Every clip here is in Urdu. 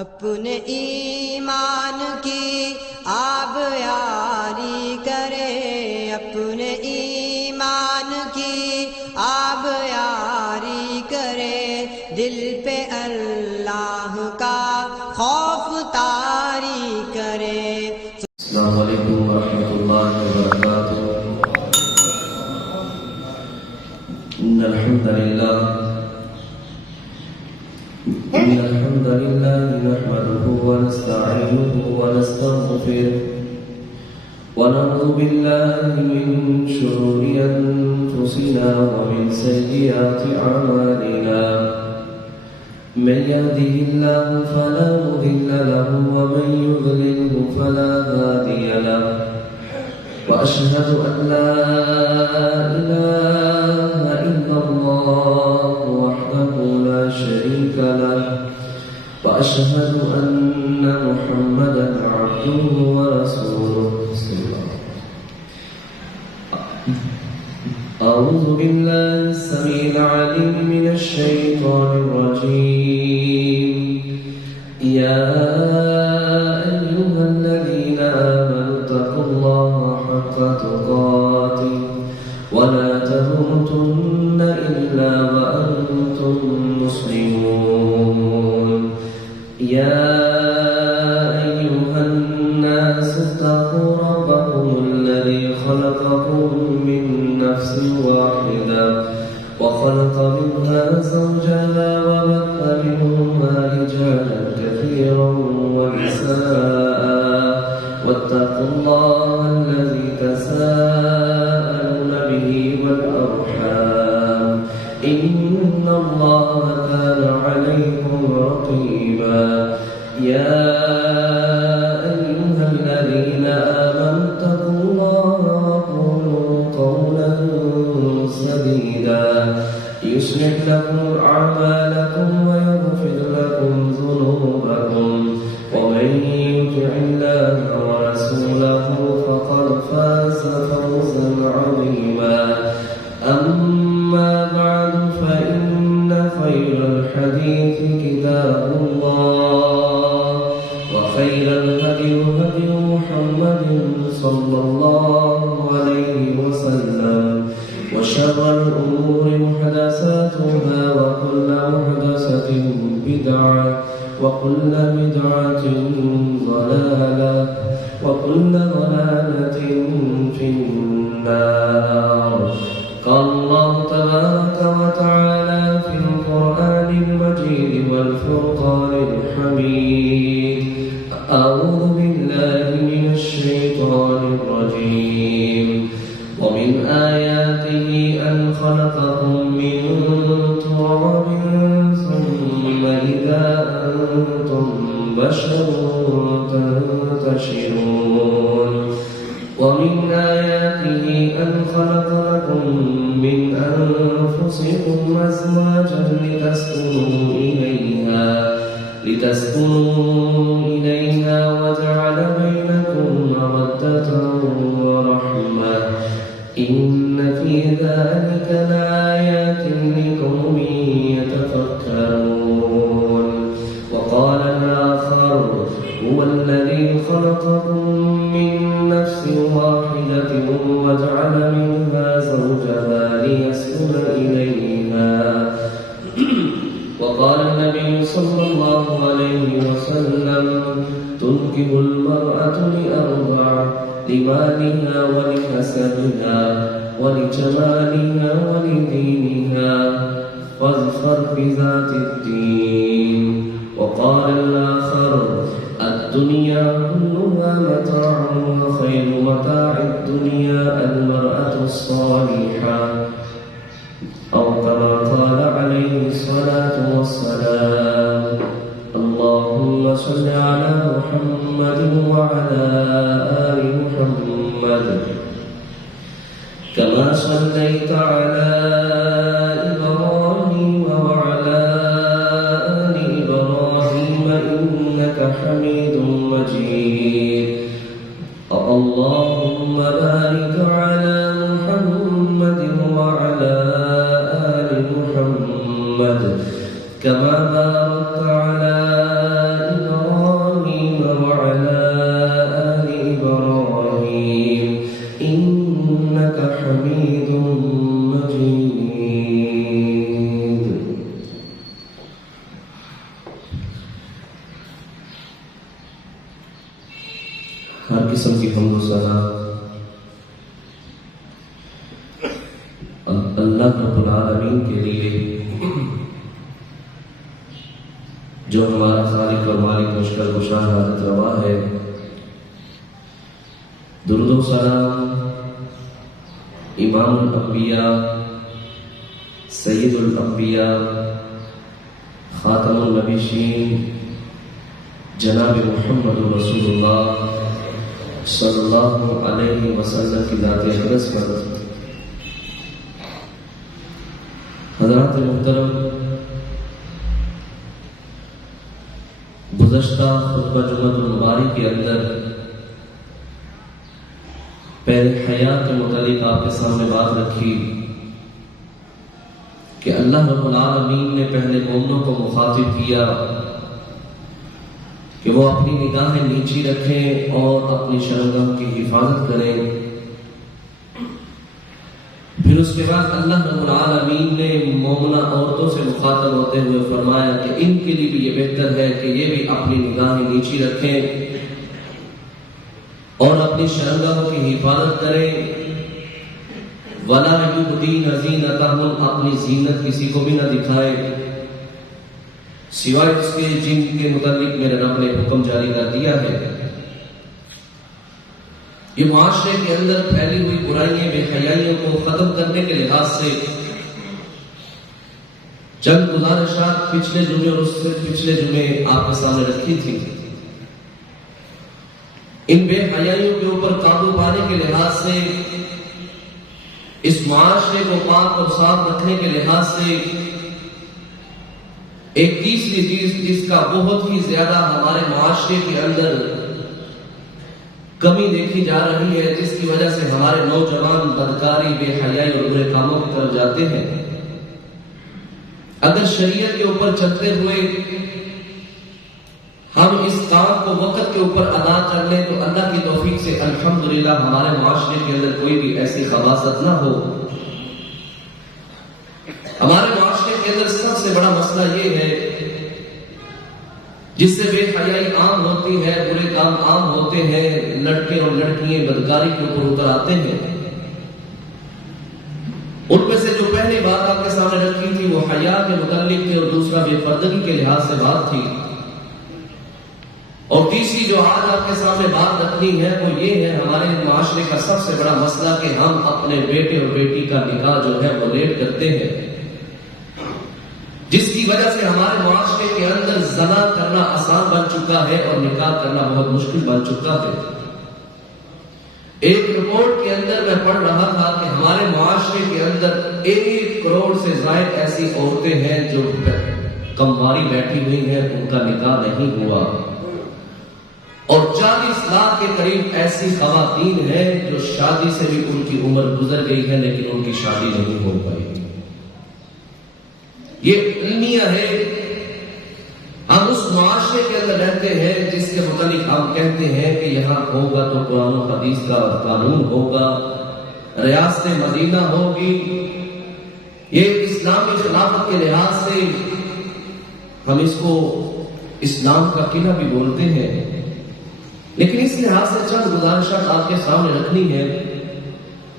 اپنے ایمان کی آب یاری کرے، اپنے ایمان کی آب یاری کرے، دل پہ اللہ کا خوف طاری کرے۔ السلام علیکم ورحمۃ اللہ وبرکاتہ۔ ان الحمد لله نحمده ونستعينه ونستغفره ونعوذ بالله من شرور أنفسنا ومن سيئات أعمالنا، من يهده الله فلا مضل له ومن يضلله فلا هادي له، وأشهد أن لا إله إلا الله وحده لا شريك له، وأشهد أن محمدا عبده ورسوله۔ أعوذ بالله السميع العليم من الشيطان الرجيم۔ يا أيها الذين آمنوا اتقوا الله حق تقاته ولا تموتن إلا وأنتم مسلمون۔ يا أيها الناس اتقوا ربكم الذي خلقكم من نفس واحدة وخلق منها زوجها وبث منهما رجالا كثيرا ونساء، واتقوا الله الذي تساءلون به والأرحام، إن الله كان عليكم رقيبا۔ يا أيها الذين آمنوا اتقوا الله وقولوا قولا سديدا يصلح لكم أعمالكم ويغفر لكم ذنوبكم، ومن يطع الله ورسوله فقد فاز فوزا عظيما۔ أما بعد فإن خير الحديث كتاب الله، وخير الهدي هدي محمد صلى الله عليه وسلم، وشر الأمور محدثاتها وكل محدثة بدعة وكل بدعة ضلالة وكل ضلالة في النار۔ قال الله تبارك وتعالى في القرآن المجيد والفرقان الحميد: أعوذ بالله من الشيطان الرجيم، ومن آياته أن خلقكم من تراب ثم إذا أنتم بشر تنتشرون، ومن آياته أن خلق لكم من أنفسكم أزواجا لتسكنوا إليها وجعل بينكم مودة ورحمة، إن في ذلك لآيات لقوم يتفكرون۔ وقال الآخر: هو الذي خلقكم من نفس واحدة وجعل منها زوجها ليسكن إليها، وقال النبي صلى الله عليه وسلم: تنكح المرأة لأربع: لمالها ولحسبها ولجمالها ولدينها، فاظفر بذات الدين۔ وقال الآخر: الدنيا كلها متاع وخير متاع الدنيا المرأة الصالحة، أو كما قال عليه الصلاة والسلام۔ اللهم صل على محمد وعلى آل محمد كما صليت على إبراهيم وعلى آل إبراهيم إنك حميد مجيد۔ اللهم بارك على محمد وعلى آل محمد كما باركت على قسم کی حمد و ثنا اللہ رب العالمین کے لیے جو ہمارا خالق اور مالک مشکل کشا حاجت روا ہے. درود و سلام امام الانبیاء سید الانبیاء خاتم النبیین جناب محمد رسول اللہ صلی اللہ علیہ وسلم کی ذات اقدس پر. حضرات محترم، گزشتہ خطبہ جمعۃ المبارک کے اندر پہلے حیات کے متعلق آپ کے سامنے بات رکھی کہ اللہ رب العالمین نے پہلے مومنوں کو مخاطب کیا کہ وہ اپنی نگاہیں نیچی رکھیں اور اپنی شرمگاہ کی حفاظت کریں. پھر اس کے بعد اللہ رب العالمین نے مومنہ عورتوں سے مخاطب ہوتے ہوئے فرمایا کہ ان کے لیے بھی یہ بہتر ہے کہ یہ بھی اپنی نگاہیں نیچی رکھیں اور اپنی شرمگاہوں کی حفاظت کریں. وَلَا يُبْدِينَ زِينَتَهُنَّ، اپنی زینت کسی کو بھی نہ دکھائے سوائے اس کے جن کے متعلق میرے رب نے حکم جاری کر دیا ہے. یہ معاشرے کے اندر پھیلی ہوئی برائیاں بے حیائیوں کو ختم کرنے کے لحاظ سے چند گزارشات پچھلے جمعے اور اس سے پچھلے جمعے آپ کے سامنے رکھی تھی. ان بے حیائیوں کے اوپر قابو پانے کے لحاظ سے، اس معاشرے کو پاک اور صاف رکھنے کے لحاظ سے ایک تیسری چیز جس کا بہت ہی زیادہ ہمارے معاشرے کے اندر کمی دیکھی جا رہی ہے، جس کی وجہ سے ہمارے نوجوان بدکاری، بے حیائی اور برے کاموں کی طرف جاتے ہیں. اگر شریعت کے اوپر چلتے ہوئے ہم اس کام کو وقت کے اوپر ادا کر لیں تو اللہ کی توفیق سے الحمدللہ ہمارے معاشرے کے اندر کوئی بھی ایسی خباثت نہ ہو. ہمارے معاشرے کے اندر سب سے بڑا مسئلہ یہ ہے جس سے بے حیائی عام ہوتی ہے، برے کام عام ہوتے ہیں، لڑکے اور لڑکیاں بدکاری کے اوپر اتر آتے ہیں. ان میں سے جو پہلی بات آپ کے سامنے رکھی تھی وہ حیا کے متعلق تھی اور دوسرا بے پردگی کے لحاظ سے بات تھی. اور تیسری جو آج آپ کے سامنے بات رکھنی ہے وہ یہ ہے ہمارے معاشرے کا سب سے بڑا مسئلہ کہ ہم اپنے بیٹے اور بیٹی کا نکاح جو ہے وہ لیٹ کرتے ہیں، جس کی وجہ سے ہمارے معاشرے کے اندر زنا کرنا آسان بن چکا ہے اور نکاح کرنا بہت مشکل بن چکا ہے. ایک رپورٹ کے اندر میں پڑھ رہا تھا کہ ہمارے معاشرے کے اندر 1 کروڑ سے زائد ایسی عورتیں ہیں جو کمواری بیٹھی ہوئی ہیں، ان کا نکاح نہیں ہوا، اور 40 لاکھ کے قریب ایسی خواتین ہیں جو شادی سے بھی ان کی عمر گزر گئی ہے لیکن ان کی شادی نہیں ہو پائی. یہ علمیہ ہے. ہم اس معاشرے کے اندر رہتے ہیں جس کے متعلق ہم کہتے ہیں کہ یہاں ہوگا تو قرآن و حدیث کا قانون ہوگا، ریاست مدینہ ہوگی. یہ اسلامی خلافت کے لحاظ سے ہم اس کو اسلام کا قلعہ بھی بولتے ہیں، لیکن اس لحاظ سے چند گزارشات آپ کے سامنے رکھنی ہے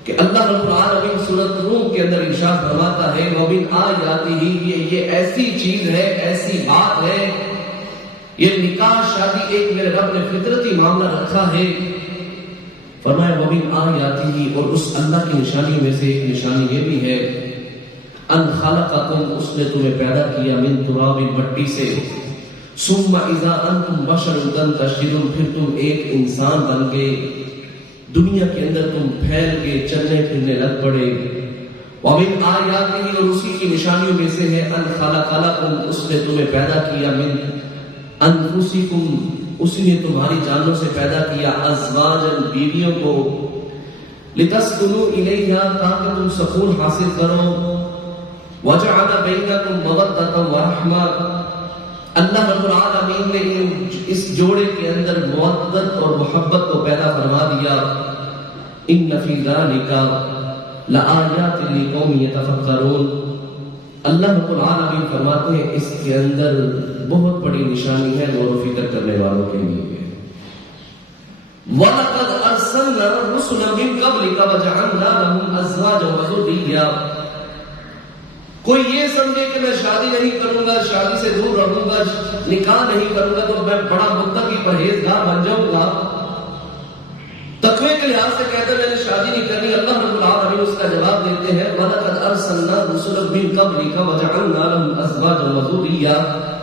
کہ اللہ رب العالمین سورۃ روم کے اندر ارشاد فرماتا ہے وَمِنْ آیَاتِهِ، یہ ایسی چیز ہے، ایسی بات ہے، یہ نکاح شادی ایک میرے رب نے فطرتی معاملہ رکھا ہے. فرمایا وَمِنْ آیَاتِهِ، اور اس اللہ کی نشانی میں سے ایک نشانی یہ بھی ہے ان خلقکم، اس نے تمہیں پیدا کیا من تراب، مٹی سے، ثم اذا انتم بشر تنتشرون، پھر تم ایک انسان بن گئے، دنیا کے اندر تم پھیل کے چلنے پھرنے لگ پڑے. وَمِنْ آیَاتِهِ، اور اسی کی نشانیوں میں سے ہے ان خلق لکم، اس نے تمہیں پیدا کیا من انفسکم، اسی نے تمہاری جانوں سے پیدا کیا ازواجا، بیویوں کو، لتسکنوا الیہا، تاکہ تم سکون حاصل کرو، وجعل بینکم مودۃ ورحمۃ، اللہ رب العالمین نے اس جوڑے کے اندر مودت اور محبت کو پیدا فرما دیا. ان فی ذلک لآیات لقوم یتفکرون، اللہ رب العالمین فرماتے ہیں اس کے اندر بہت بڑی نشانی ہے غور و فکر کرنے والوں کے لیے. وَلَقَدْ أَرْسَلْنَا رُسُلًا مِّن قَبْلِكَ وَجَعَلْنَا لَهُمْ أَزْوَاجًا وَذُرِّيَّةً. کوئی یہ سمجھے کہ میں شادی نہیں کروں گا، شادی سے دور رہوں گا، نکاح نہیں کروں گا تو میں بڑا متقی پرہیزگار بن جاؤں گا. تقوی کے لحاظ سے کہتے ہیں میں نے شادی نہیں کرنی. اللہ رب العالمین اس کا جواب دیتے ہیں وَلَقَدْ أَرْسَلْنَا رُسُلًا مِّن قَبْلِكَ وَجَعَلْنَا لَهُمْ أَزْوَاجًا وَذُرِّيَّةً.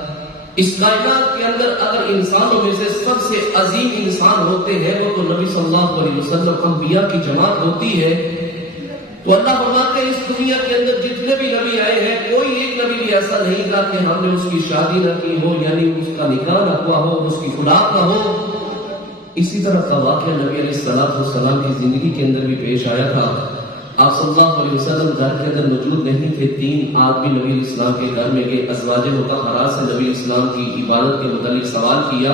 اس کائنات کے اندر اگر انسانوں میں سے سب سے عظیم انسان ہوتے ہیں وہ تو نبی صلی اللہ علیہ وسلم انبیاء کی جماعت ہوتی ہے. تو اللہ فرماتے ہیں اس دنیا کے اندر جتنے بھی نبی آئے ہیں کوئی ایک نبی بھی ایسا نہیں تھا کہ ہم نے اس کی شادی نہ کی ہو، یعنی اس کا نکاح نہ ہوا ہو، اس کی اولاد نہ ہو. اسی طرح کا واقعہ نبی علیہ السلام کی زندگی کے اندر بھی پیش آیا تھا. آپ صلی اللہ علیہ وسلم گھر کے اندر موجود نہیں تھے. 3 آدمی نبی علیہ السلام کے گھر میں گئے. ازواج مطہرات سے نبی علیہ السلام کی عبادت کے متعلق سوال کیا.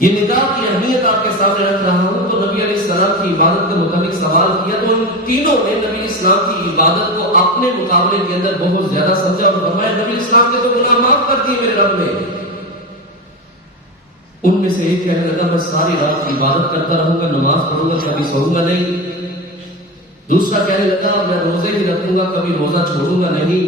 یہ نکاح کی اہمیت آپ کے سامنے رکھ رہا ہوں. تو نبی علیہ السلام کی عبادت کے متعلق سوال کیا تو ان تینوں نے نبی علیہ السلام کی عبادت کو اپنے مقابلے کے اندر بہت زیادہ سمجھا اور فرمایا نبی علیہ السلام نے تو گناہ معاف کر دیے میرے رب نے. ان میں سے ایک کہنے لگا میں ساری رات عبادت کرتا رہوں گا، نماز پڑھوں گا، کبھی سوؤں گا نہیں. دوسرا کہنے لگا میں روزے ہی رکھوں گا، کبھی روزہ چھوڑوں گا نہیں.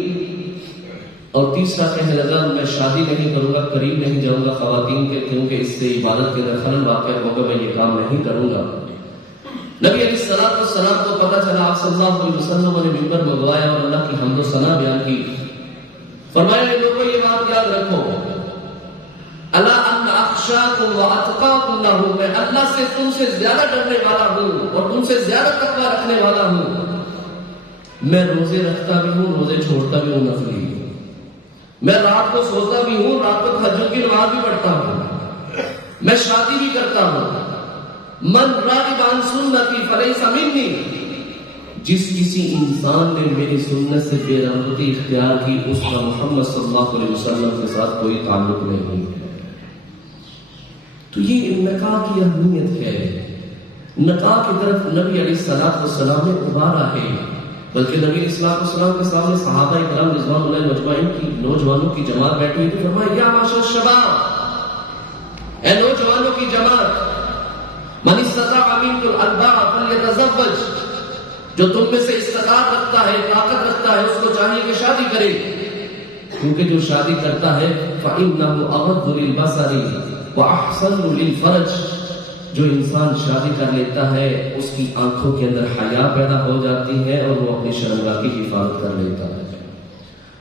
اور تیسرا کہنے لگا میں شادی نہیں کروں گا، قریب نہیں جاؤں گا خواتین کے، کیونکہ اس سے عبادت کے اندر خلل واقع ہوگا، میں یہ کام نہیں کروں گا. نبی علیہ السلام کو پتہ چلا. آپ صلی اللہ علیہ وسلم نے منبر منگوایا اور اللہ کی حمد و ثنا بیان کی. فرمایا لوگوں یہ بات یاد رکھو الا ان اخشاکم واتقاکم لہ، میں اللہ سے تم سے زیادہ ڈرنے والا ہوں اور تم سے زیادہ تقوی رکھنے والا ہوں. میں روزے رکھتا بھی ہوں، روزے چھوڑتا بھی ہوں نفلی. میں رات کو سوتا بھی ہوں، رات کو تہجد کی نماز بھی پڑھتا ہوں. میں شادی بھی کرتا ہوں. من راغب عن سنتی فلیس منی، جس کسی انسان نے میری سنت سے بے رغبتی اختیار کی اس کا محمد صلی اللہ علیہ وسلم کے ساتھ کوئی تعلق نہیں ہے. تو یہ نکاح کی اہمیت ہے. نکاح کی طرف نبی علیہ السلام نے ابھارا ہے. بلکہ نبی علیہ السلام کے سامنے صحابہ کرام رضوان اللہ مجمعین کی نوجوانوں کی جماعت بیٹھی ہوئی تھی. فرمایا یا معاشر الشباب، اے نوجوانوں کی جماعت، من استطاع منکم الباء فلیتزوج، جو تم میں سے استطاعت رکھتا ہے، طاقت رکھتا ہے، اس کو چاہیے کہ شادی کرے، کیونکہ جو شادی کرتا ہے فإنه أغض للبصر وأحسن للفرج. جو انسان شادی کر لیتا ہے اس کی آنکھوں کے اندر حیا پیدا ہو جاتی ہے اور وہ اپنی شرمگاہ کی حفاظت کر لیتا ہے.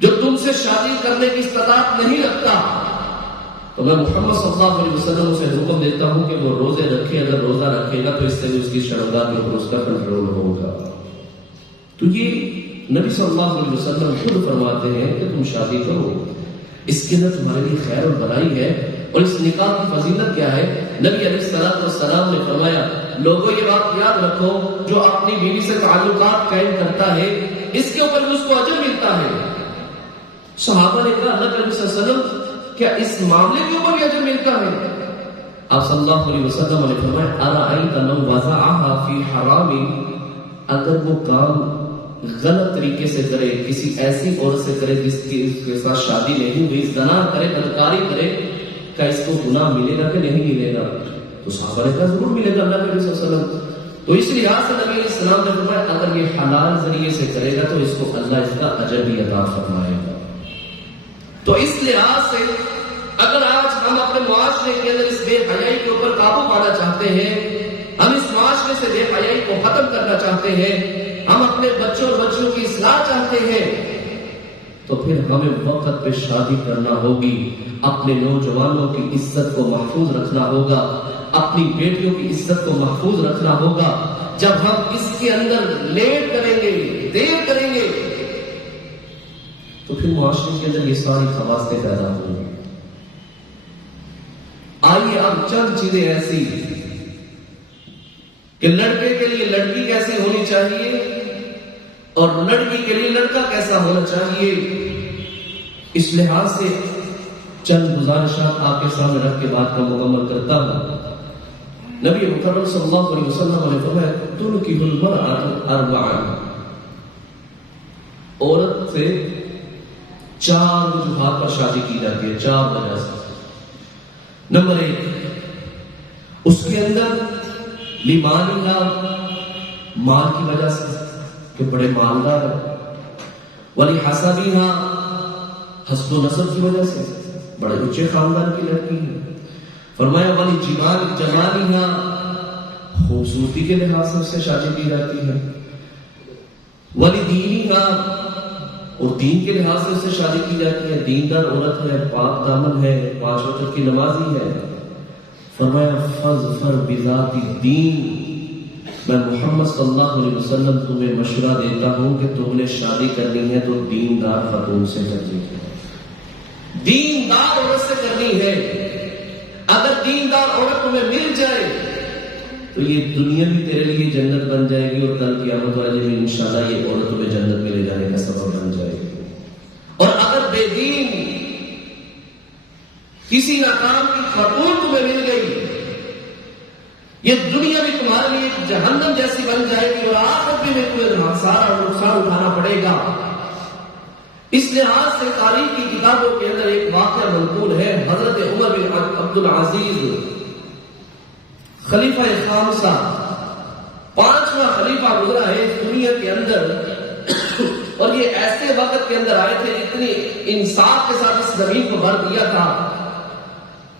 جو تم سے شادی کرنے کی استطاعت نہیں رکھتا تو میں محمد صلی اللہ علیہ وسلم سے حکم دیتا ہوں کہ وہ روزے رکھے. اگر روزہ رکھے گا تو اس سے بھی اس کی شرمگاہ کے اوپر اس کا کنٹرول ہوگا. تو یہ نبی صلی اللہ علیہ وسلم خود فرماتے ہیں کہ تم شادی کرو، اس کے اندر تمہارے لیے خیر اور بھلائی ہے. اور اس نکاح کی فضیلت کیا ہے؟ نبی علیہ السلام نے فرمایا لوگوں یہ بات یاد رکھو جو اپنی بیوی سے تعلقات قائم کرتا ہے اس کے اوپر اس کو اجر ملتا ہے. صحابہ نے کہا اللہ کے نبی صلی اللہ علیہ وسلم کیا اس معاملے کے اوپر بھی اجر ملتا ہے؟ آپ صلی اللہ علیہ وسلم نے فرمایا ارأیت لو وضعها فی حرام، اگر وہ کام غلط طریقے سے کرے، کسی ایسی عورت سے کرے جس کی اس کے ساتھ شادی نہیں ہوئی، زنا کرے، بدکاری کرے، کیا اس کو گناہ ملے گا کہ نہیں ملے گا؟ تو صحابہ نے کہا ضرور ملے گا اللہ کے نبی صلی اللہ علیہ وسلم. تو اس لحاظ سے نبی علیہ السلام نے فرمایا اگر یہ حلال ذریعے سے کرے گا تو اس کو اللہ اس کا اجر بھی عطا فرمائے گا. تو اس لحاظ سے اگر آج ہم اپنے معاشرے کے اندر اس بے حیائی کے اوپر قابو پانا چاہتے ہیں، ہم اس معاشرے سے بے حیائی کو ختم کرنا چاہتے ہیں، ہم اپنے بچوں اور بچیوں کی اصلاح چاہتے ہیں، تو پھر ہمیں وقت پہ شادی کرنا ہوگی. اپنے نوجوانوں کی عزت کو محفوظ رکھنا ہوگا، اپنی بیٹیوں کی عزت کو محفوظ رکھنا ہوگا. جب ہم اس کے اندر لیٹ کریں گے، دیر کریں گے، تو پھر معاشرے کے اندر یہ ساری خواصیں پیدا ہوں گی. آئیے اب چند چیزیں ایسی کہ لڑکے کے لیے لڑکی کیسی ہونی چاہیے اور لڑکی کے لیے لڑکا کیسا ہونا چاہیے، اس لحاظ سے چند گزارشات آپ کے سامنے رکھ کے بات کا مکمل کرتا ہوں. نبی مکرم صلی اللہ علیہ وسلم نے فرمایا تنکح المرأة اربعا، عورت سے 4 وجوہات پر شادی کی جاتی ہے، 4 وجہ سے. نمبر 1، اس کے کے اندر لمالها مال کی وجہ سے کہ بڑے مالدار ہیں، ولحسبها حسب و نسب کی وجہ سے بڑے اونچے خاندان کی لڑکی ہے، فرمایا ولجمالها خوبصورتی کے لحاظ سے اس سے شادی کی جاتی ہے، ولدینها اور دین کے لحاظ سے اس سے شادی کی جاتی ہے، دیندار عورت ہے، پاک دامن ہے، 5 وقت کی نمازی ہے، فرمایا فاظفر بذات الدین، میں محمد صلی اللہ علیہ وسلم تمہیں مشورہ دیتا ہوں کہ تم نے شادی کرنی ہے تو دیندار خاتون سے کرنی ہے، دیندار عورت سے کرنی ہے۔ اگر دیندار عورت تمہیں مل جائے تو یہ دنیا بھی تیرے لیے جنت بن جائے گی، اور کل قیامت والے دن انشاءاللہ یہ عورت تمہیں جنت میں لے جانے کا سبب بن جائے گی۔ اور اگر بے دین کسی ناکام کی خاتون تمہیں مل گئی، یہ دنیا بھی تمہارے لیے جہنم جیسی بن جائے گی، اور آخرت میں تمہیں سارا نقصان اٹھانا پڑے گا۔ اس لحاظ سے تاریخ کی کتابوں کے اندر ایک واقعہ منقول ہے، حضرت عمر بن عبدالعزیز خلیفہ خامسہ 5واں خلیفہ گزرا ہے اس دنیا کے اندر، اور یہ ایسے وقت کے اندر آئے تھے اتنی انصاف کے ساتھ اس زمین کو بھر دیا تھا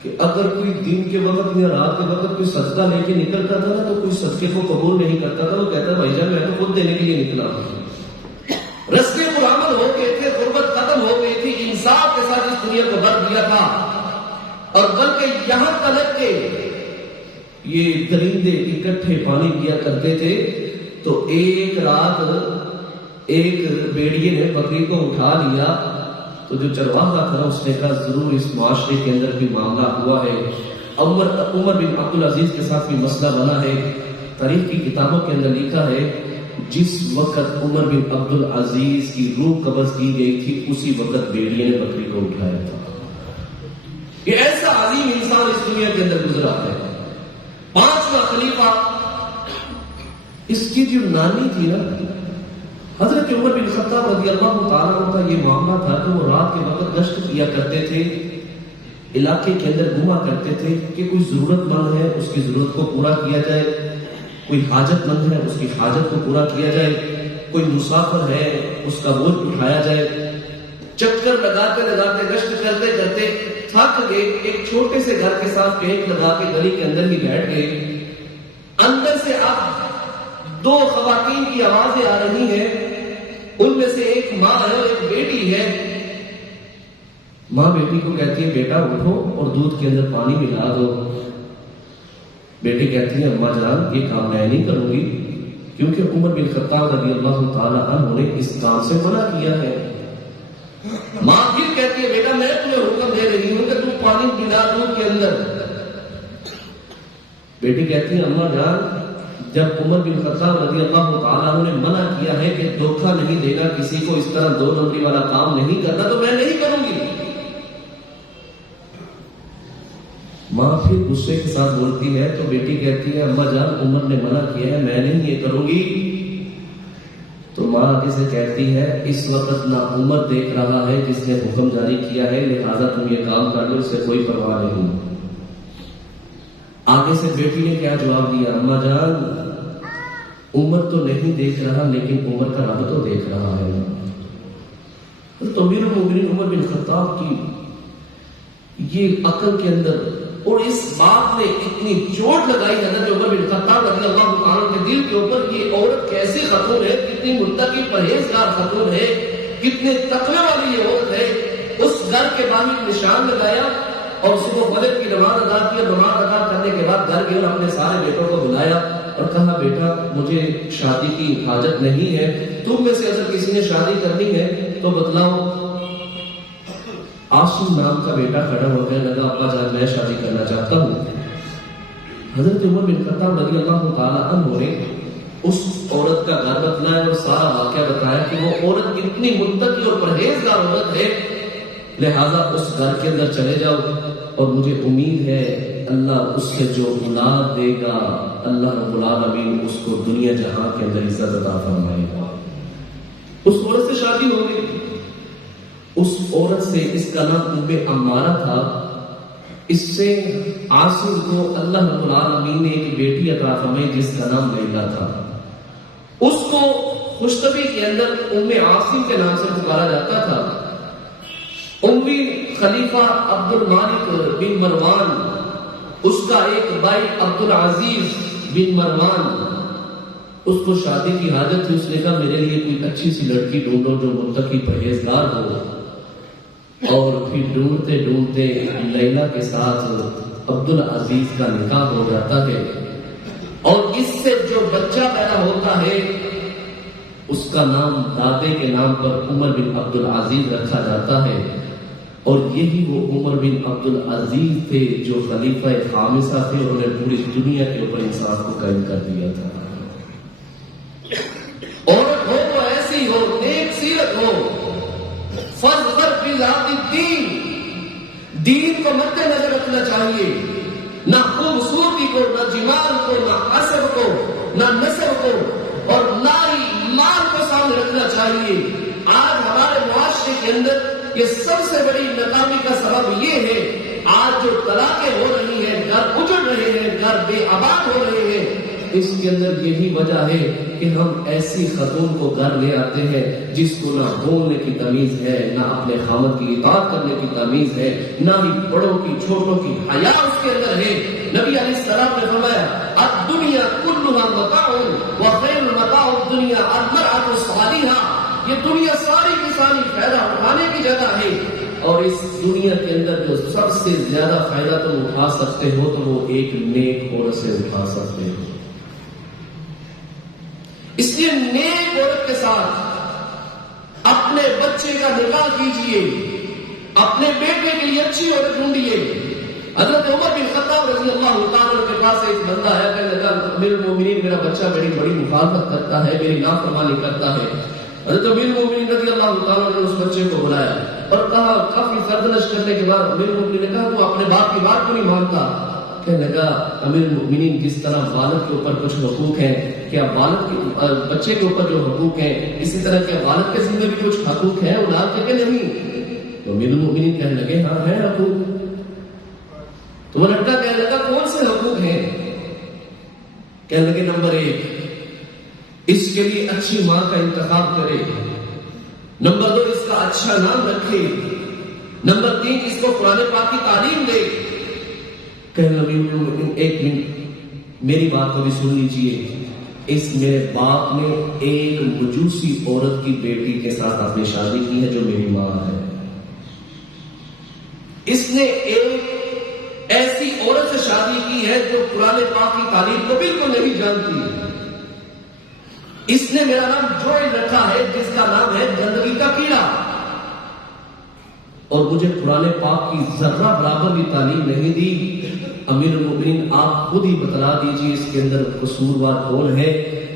کہ اگر کوئی دن کے وقت یا رات کے وقت کوئی صدقہ لے کے نکلتا تھا نا تو کوئی صدقے کو قبول نہیں کرتا تھا، وہ کہتا بھائی جان میں تو خود دینے کے لیے نکلا ہوں۔ رستے پرامن ہو گئے تھے، غربت ختم ہو گئی تھی، انصاف کے ساتھ اس دنیا کو بھر دیا تھا، اور بلکہ یہاں تک کہ یہ درندے اکٹھے پانی پیا کرتے تھے تو ایک رات ایک بیڑیے نے بکری کو اٹھا لیا تو جو چرواہا تھا اس نے کہا ضرور اس معاشرے کے اندر کوئی معاملہ ہوا ہے، عمر بن عبدالعزیز کے ساتھ کوئی مسئلہ بنا ہے۔ تاریخ کی کتابوں کے اندر لکھا ہے جس وقت عمر بن عبدالعزیز کی روح قبض کی گئی تھی اسی وقت بیڑیے نے بکری کو اٹھایا تھا۔ یہ ایسا عظیم انسان اس دنیا کے اندر گزرا ہے، 5واں خلیفہ۔ اس کی جو نانی تھی نا حضرت عمر بن خطاب رضی اللہ تعالیٰ عنہ کا یہ معاملہ تھا کہ وہ رات کے وقت گشت کیا کرتے تھے، علاقے کے اندر گھوما کرتے تھے کہ کوئی ضرورت مند ہے اس کی ضرورت کو پورا کیا جائے، کوئی حاجت مند ہے اس کی حاجت کو پورا کیا جائے، کوئی مسافر ہے اس کا بوجھ اٹھایا جائے۔ چکر لگاتے لگاتے گشت کرتے کرتے تھک گئے، ایک چھوٹے سے گھر کے ساتھ پیک لگا کے گلی کے اندر ہی بیٹھ گئے۔ اندر سے اب 2 خواتین کی آوازیں آ رہی ہیں، ان میں سے ایک ماں ہے اور ایک بیٹی ہے۔ ماں بیٹی کو کہتی ہے بیٹا اٹھو اور دودھ کے اندر پانی ملا دو۔ بیٹی کہتی ہے اماں جان یہ کام میں نہیں کروں گی کیونکہ عمر بن خطاب رضی اللہ تعالی عنہ نے اس کام سے منع کیا ہے۔ ماں پھر کہتی ہے بیٹا میں تمہیں حکم دے رہی ہوں کہ تم پانی ملا دودھ کے اندر۔ بیٹی کہتی ہے اماں جان جب عمر بن خطاب رضی اللہ تعالیٰ عنہ نے منع کیا ہے کہ دھوکہ نہیں دینا کسی کو، اس طرح 2 نمبری والا کام نہیں کرنا تو میں نہیں کروں گی۔ ماں پھر غصے کے ساتھ بولتی ہے تو بیٹی کہتی ہے اماں جان عمر نے منع کیا ہے میں نہیں یہ کروں گی۔ تو ماں آگے سے کہتی ہے اس وقت نہ عمر دیکھ رہا ہے جس نے حکم جاری کیا ہے لہذا تم یہ کام کر لو، اس سے کوئی پرواہ نہیں۔ آگے سے بیٹی نے کیا جواب دیا اماں جان عمر تو نہیں دیکھ رہا لیکن عمر کا رب تو دیکھ رہا ہے۔ تو امیر المومنین عمر بن خطاب کی یہ عقل کے اندر اور اس بات نے اتنی چوٹ لگائی حضرت عمر بن خطاب رضی اللہ عنہ کے دل کے اوپر یہ عورت کیسی خاتون ہے، کتنی متقی پرہیزگار خاتون ہے، کتنے تقوی والی یہ عورت ہے۔ اس گھر کے باہر ایک نشان لگایا اور صبح فجر کی نماز ادا کی، اور نماز ادا کرنے کے بعد گھر گئے اور اپنے سارے بیٹوں کو بلایا اور کہا بیٹا مجھے شادی کی حاجت نہیں ہے، تم میں سے اگر کسی نے شادی کرنی ہے تو بتلاؤ۔ عاصم نام کا بیٹا کھڑا ہو گیا، لگا ابا جان میں شادی کرنا چاہتا ہوں۔ حضرت عمر بن خطاب رضی اللہ تعالیٰ عنہ نے اس عورت کا گھر بتلایا اور سارا واقعہ بتایا کہ وہ عورت اتنی متقی اور پرہیزگار عورت ہے، لہذا اس گھر کے اندر چلے جاؤ اور مجھے امید ہے اللہ اس سے جو اولاد دے گا اللہ رب العالمین اس کو دنیا جہاں کے اندر عزت عطا فرمائے گا۔ اس عورت سے شادی ہو گئی۔ اس عورت سے، اس کا نام ام عمارہ تھا، اس سے عاصم کو اللہ رب العالمین نے ایک بیٹی عطا فرمائی جس کا نام لیلا تھا. اس کو خوشطبی کے اندر ام عاصم کے نام سے پکارا جاتا تھا. امی خلیفہ عبد المالک بن مروان، اس کا ایک بھائی عبد العزیز بن مروان، اس کو شادی کی حاجت تھی. اس نے کہا میرے لیے کوئی اچھی سی لڑکی ڈھونڈو جو متقی پرہیزگار ہو. اور پھر ڈھونڈتے ڈھونڈتے لیلا کے ساتھ عبد العزیز کا نکاح ہو جاتا ہے، اور اس سے جو بچہ پیدا ہوتا ہے اس کا نام دادے کے نام پر عمر بن عبد العزیز رکھا جاتا ہے. اور یہی وہ عمر بن عبد العزیز تھے جو خلیفہ خامسہ تھے، اور انہوں نے پوری دنیا کے اوپر انصاف کو قائم کر دیا تھا. عورت ہو تو ایسی ہو، نیک سیرت ہو. فاظفر بذات الدین، دین کو مد نظر رکھنا چاہیے. نہ خوبصورتی کو، نہ جمال کو، نہ حسب کو، نہ نسب کو، اور نہ ہی مال کو سامنے رکھنا چاہیے. آج ہمارے معاشرے کے اندر یہ سب سے بڑی ناکامی کا سبب یہ ہے، آج جو طلاقیں ہو رہی ہیں، گھر اجڑ رہے ہیں، گھر بے آباد ہو رہے ہیں، اس کے اندر یہی وجہ ہے کہ ہم ایسی خاتون کو گھر لے آتے ہیں جس کو نہ بولنے کی تمیز ہے، نہ اپنے خاوند کی اطاعت کرنے کی تمیز ہے، نہ ہی بڑوں کی چھوٹوں کی حیا اس کے اندر ہے. نبی علیہ السلام نے فرمایا الدنیا کلھا متاع وخیر متاع الدنیا المرأة الصالحہ. یہ دنیا ساری کی ساری فائدہ اٹھانے کی جگہ ہے، اور اس دنیا کے اندر جو سب سے زیادہ فائدہ تم اٹھا سکتے ہو تو وہ ایک نیک عورت سے اٹھا سکتے ہو. اس لیے نیک عورت کے ساتھ اپنے بچے کا نکاح کیجئے، اپنے بیٹے کے لیے اچھی عورت ڈھونڈیے. حضرت عمر بن خطاب رضی اللہ تعالیٰ کے پاس ایک بندہ ہے، کہنے لگا امیر المومنین میرا بچہ میری بڑی مخالفت کرتا ہے، میری نافرمانی کرتا ہے. حضرت امیر المومنین رضی اللہ تعالیٰ نے اس بچے کو بلایا اور کہا، کافی سرزنش کرنے کے بعد امیر المومنین نے کہا تو اپنے باپ کی بات کو نہیں مانتا. کہنے لگا امیر المومنین جس طرح والد کے اوپر کچھ حقوق ہیں، کیا والد کے بچے کے اوپر جو حقوق ہیں اسی طرح کیا والد کے ذمہ بھی کچھ حقوق ہیں اولاد کے کہ نہیں؟ تو امیر المومنین کہنے لگے ہاں ہے حقوق. تو وہ لڑکا کہنے لگا کون سے حقوق ہیں؟ کہنے لگے نمبر 1 اس کے لیے اچھی ماں کا انتخاب کرے، نمبر 2 اس کا اچھا نام رکھے، نمبر 3 اس کو قرآن پاک کی تعلیم دے. کہنے لگے ایک منٹ میری بات کو بھی سن لیجئے. اس میرے باپ نے ایک مجوسی عورت کی بیٹی کے ساتھ اپنی شادی کی ہے جو میری ماں ہے. اس نے ایک ایسی عورت سے شادی کی ہے جو قرآن پاک کی تعلیم کو بالکل نہیں جانتی. اس نے میرا نام جوئل رکھا ہے جس کا نام ہے گندگی کا کیڑا، اور مجھے قرآن پاک کی ذرہ برابر بھی تعلیم نہیں دی. امیر المومنین آپ خود ہی بتلا دیجیے اس کے اندر قصوروار کون ہے.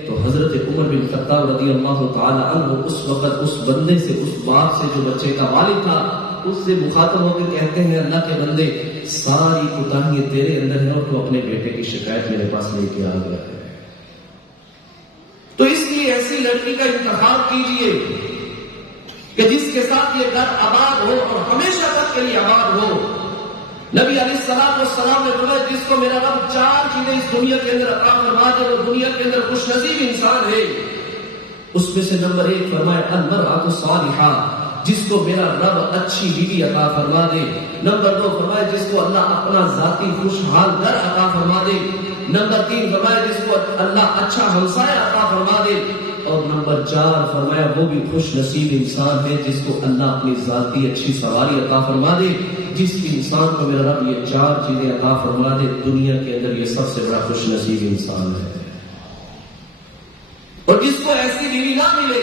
تو حضرت عمر بن خطاب رضی اللہ تعالی عنہ اس وقت اس بندے سے، اس باپ سے جو بچے کا والد تھا، اس سے مخاطب ہو کے کہتے ہیں اللہ کے بندے ساری کوتاہیاں تیرے اندر ہیں اور تو اپنے بیٹے کی شکایت میرے پاس لے کے آ گیا ہے. تو اس لیے ایسی لڑکی کا انتخاب کیجئے کہ جس کے ساتھ یہ گھر آباد ہو اور ہمیشہ تک کے لیے آباد ہو. نبی علیہ السلام نے فرمایا جس کو میرا رب 4 چیزیں اس دنیا کے اندر عطا فرما دے وہ دنیا کے اندر خوش نصیب انسان ہے. اس میں سے نمبر 1 فرمایا المرأة الصالحہ، جس کو میرا رب اچھی بیوی عطا فرما دے. نمبر 2 فرمایا جس کو اللہ اپنا ذاتی خوشحال گھر عطا فرما دے. نمبر 3 فرمایا جس کو اللہ اچھا ہمسایہ عطا فرما دے. اور نمبر 4 فرمایا وہ بھی خوش نصیب انسان ہے جس کو اللہ اپنی ذاتی اچھی سواری عطا فرما دے. جس انسان کو میرا رب یہ 4 چیزیں عطا فرما دے دنیا کے اندر یہ سب سے بڑا خوش نصیب انسان ہے. اور جس کو ایسی بیوی نہ ملے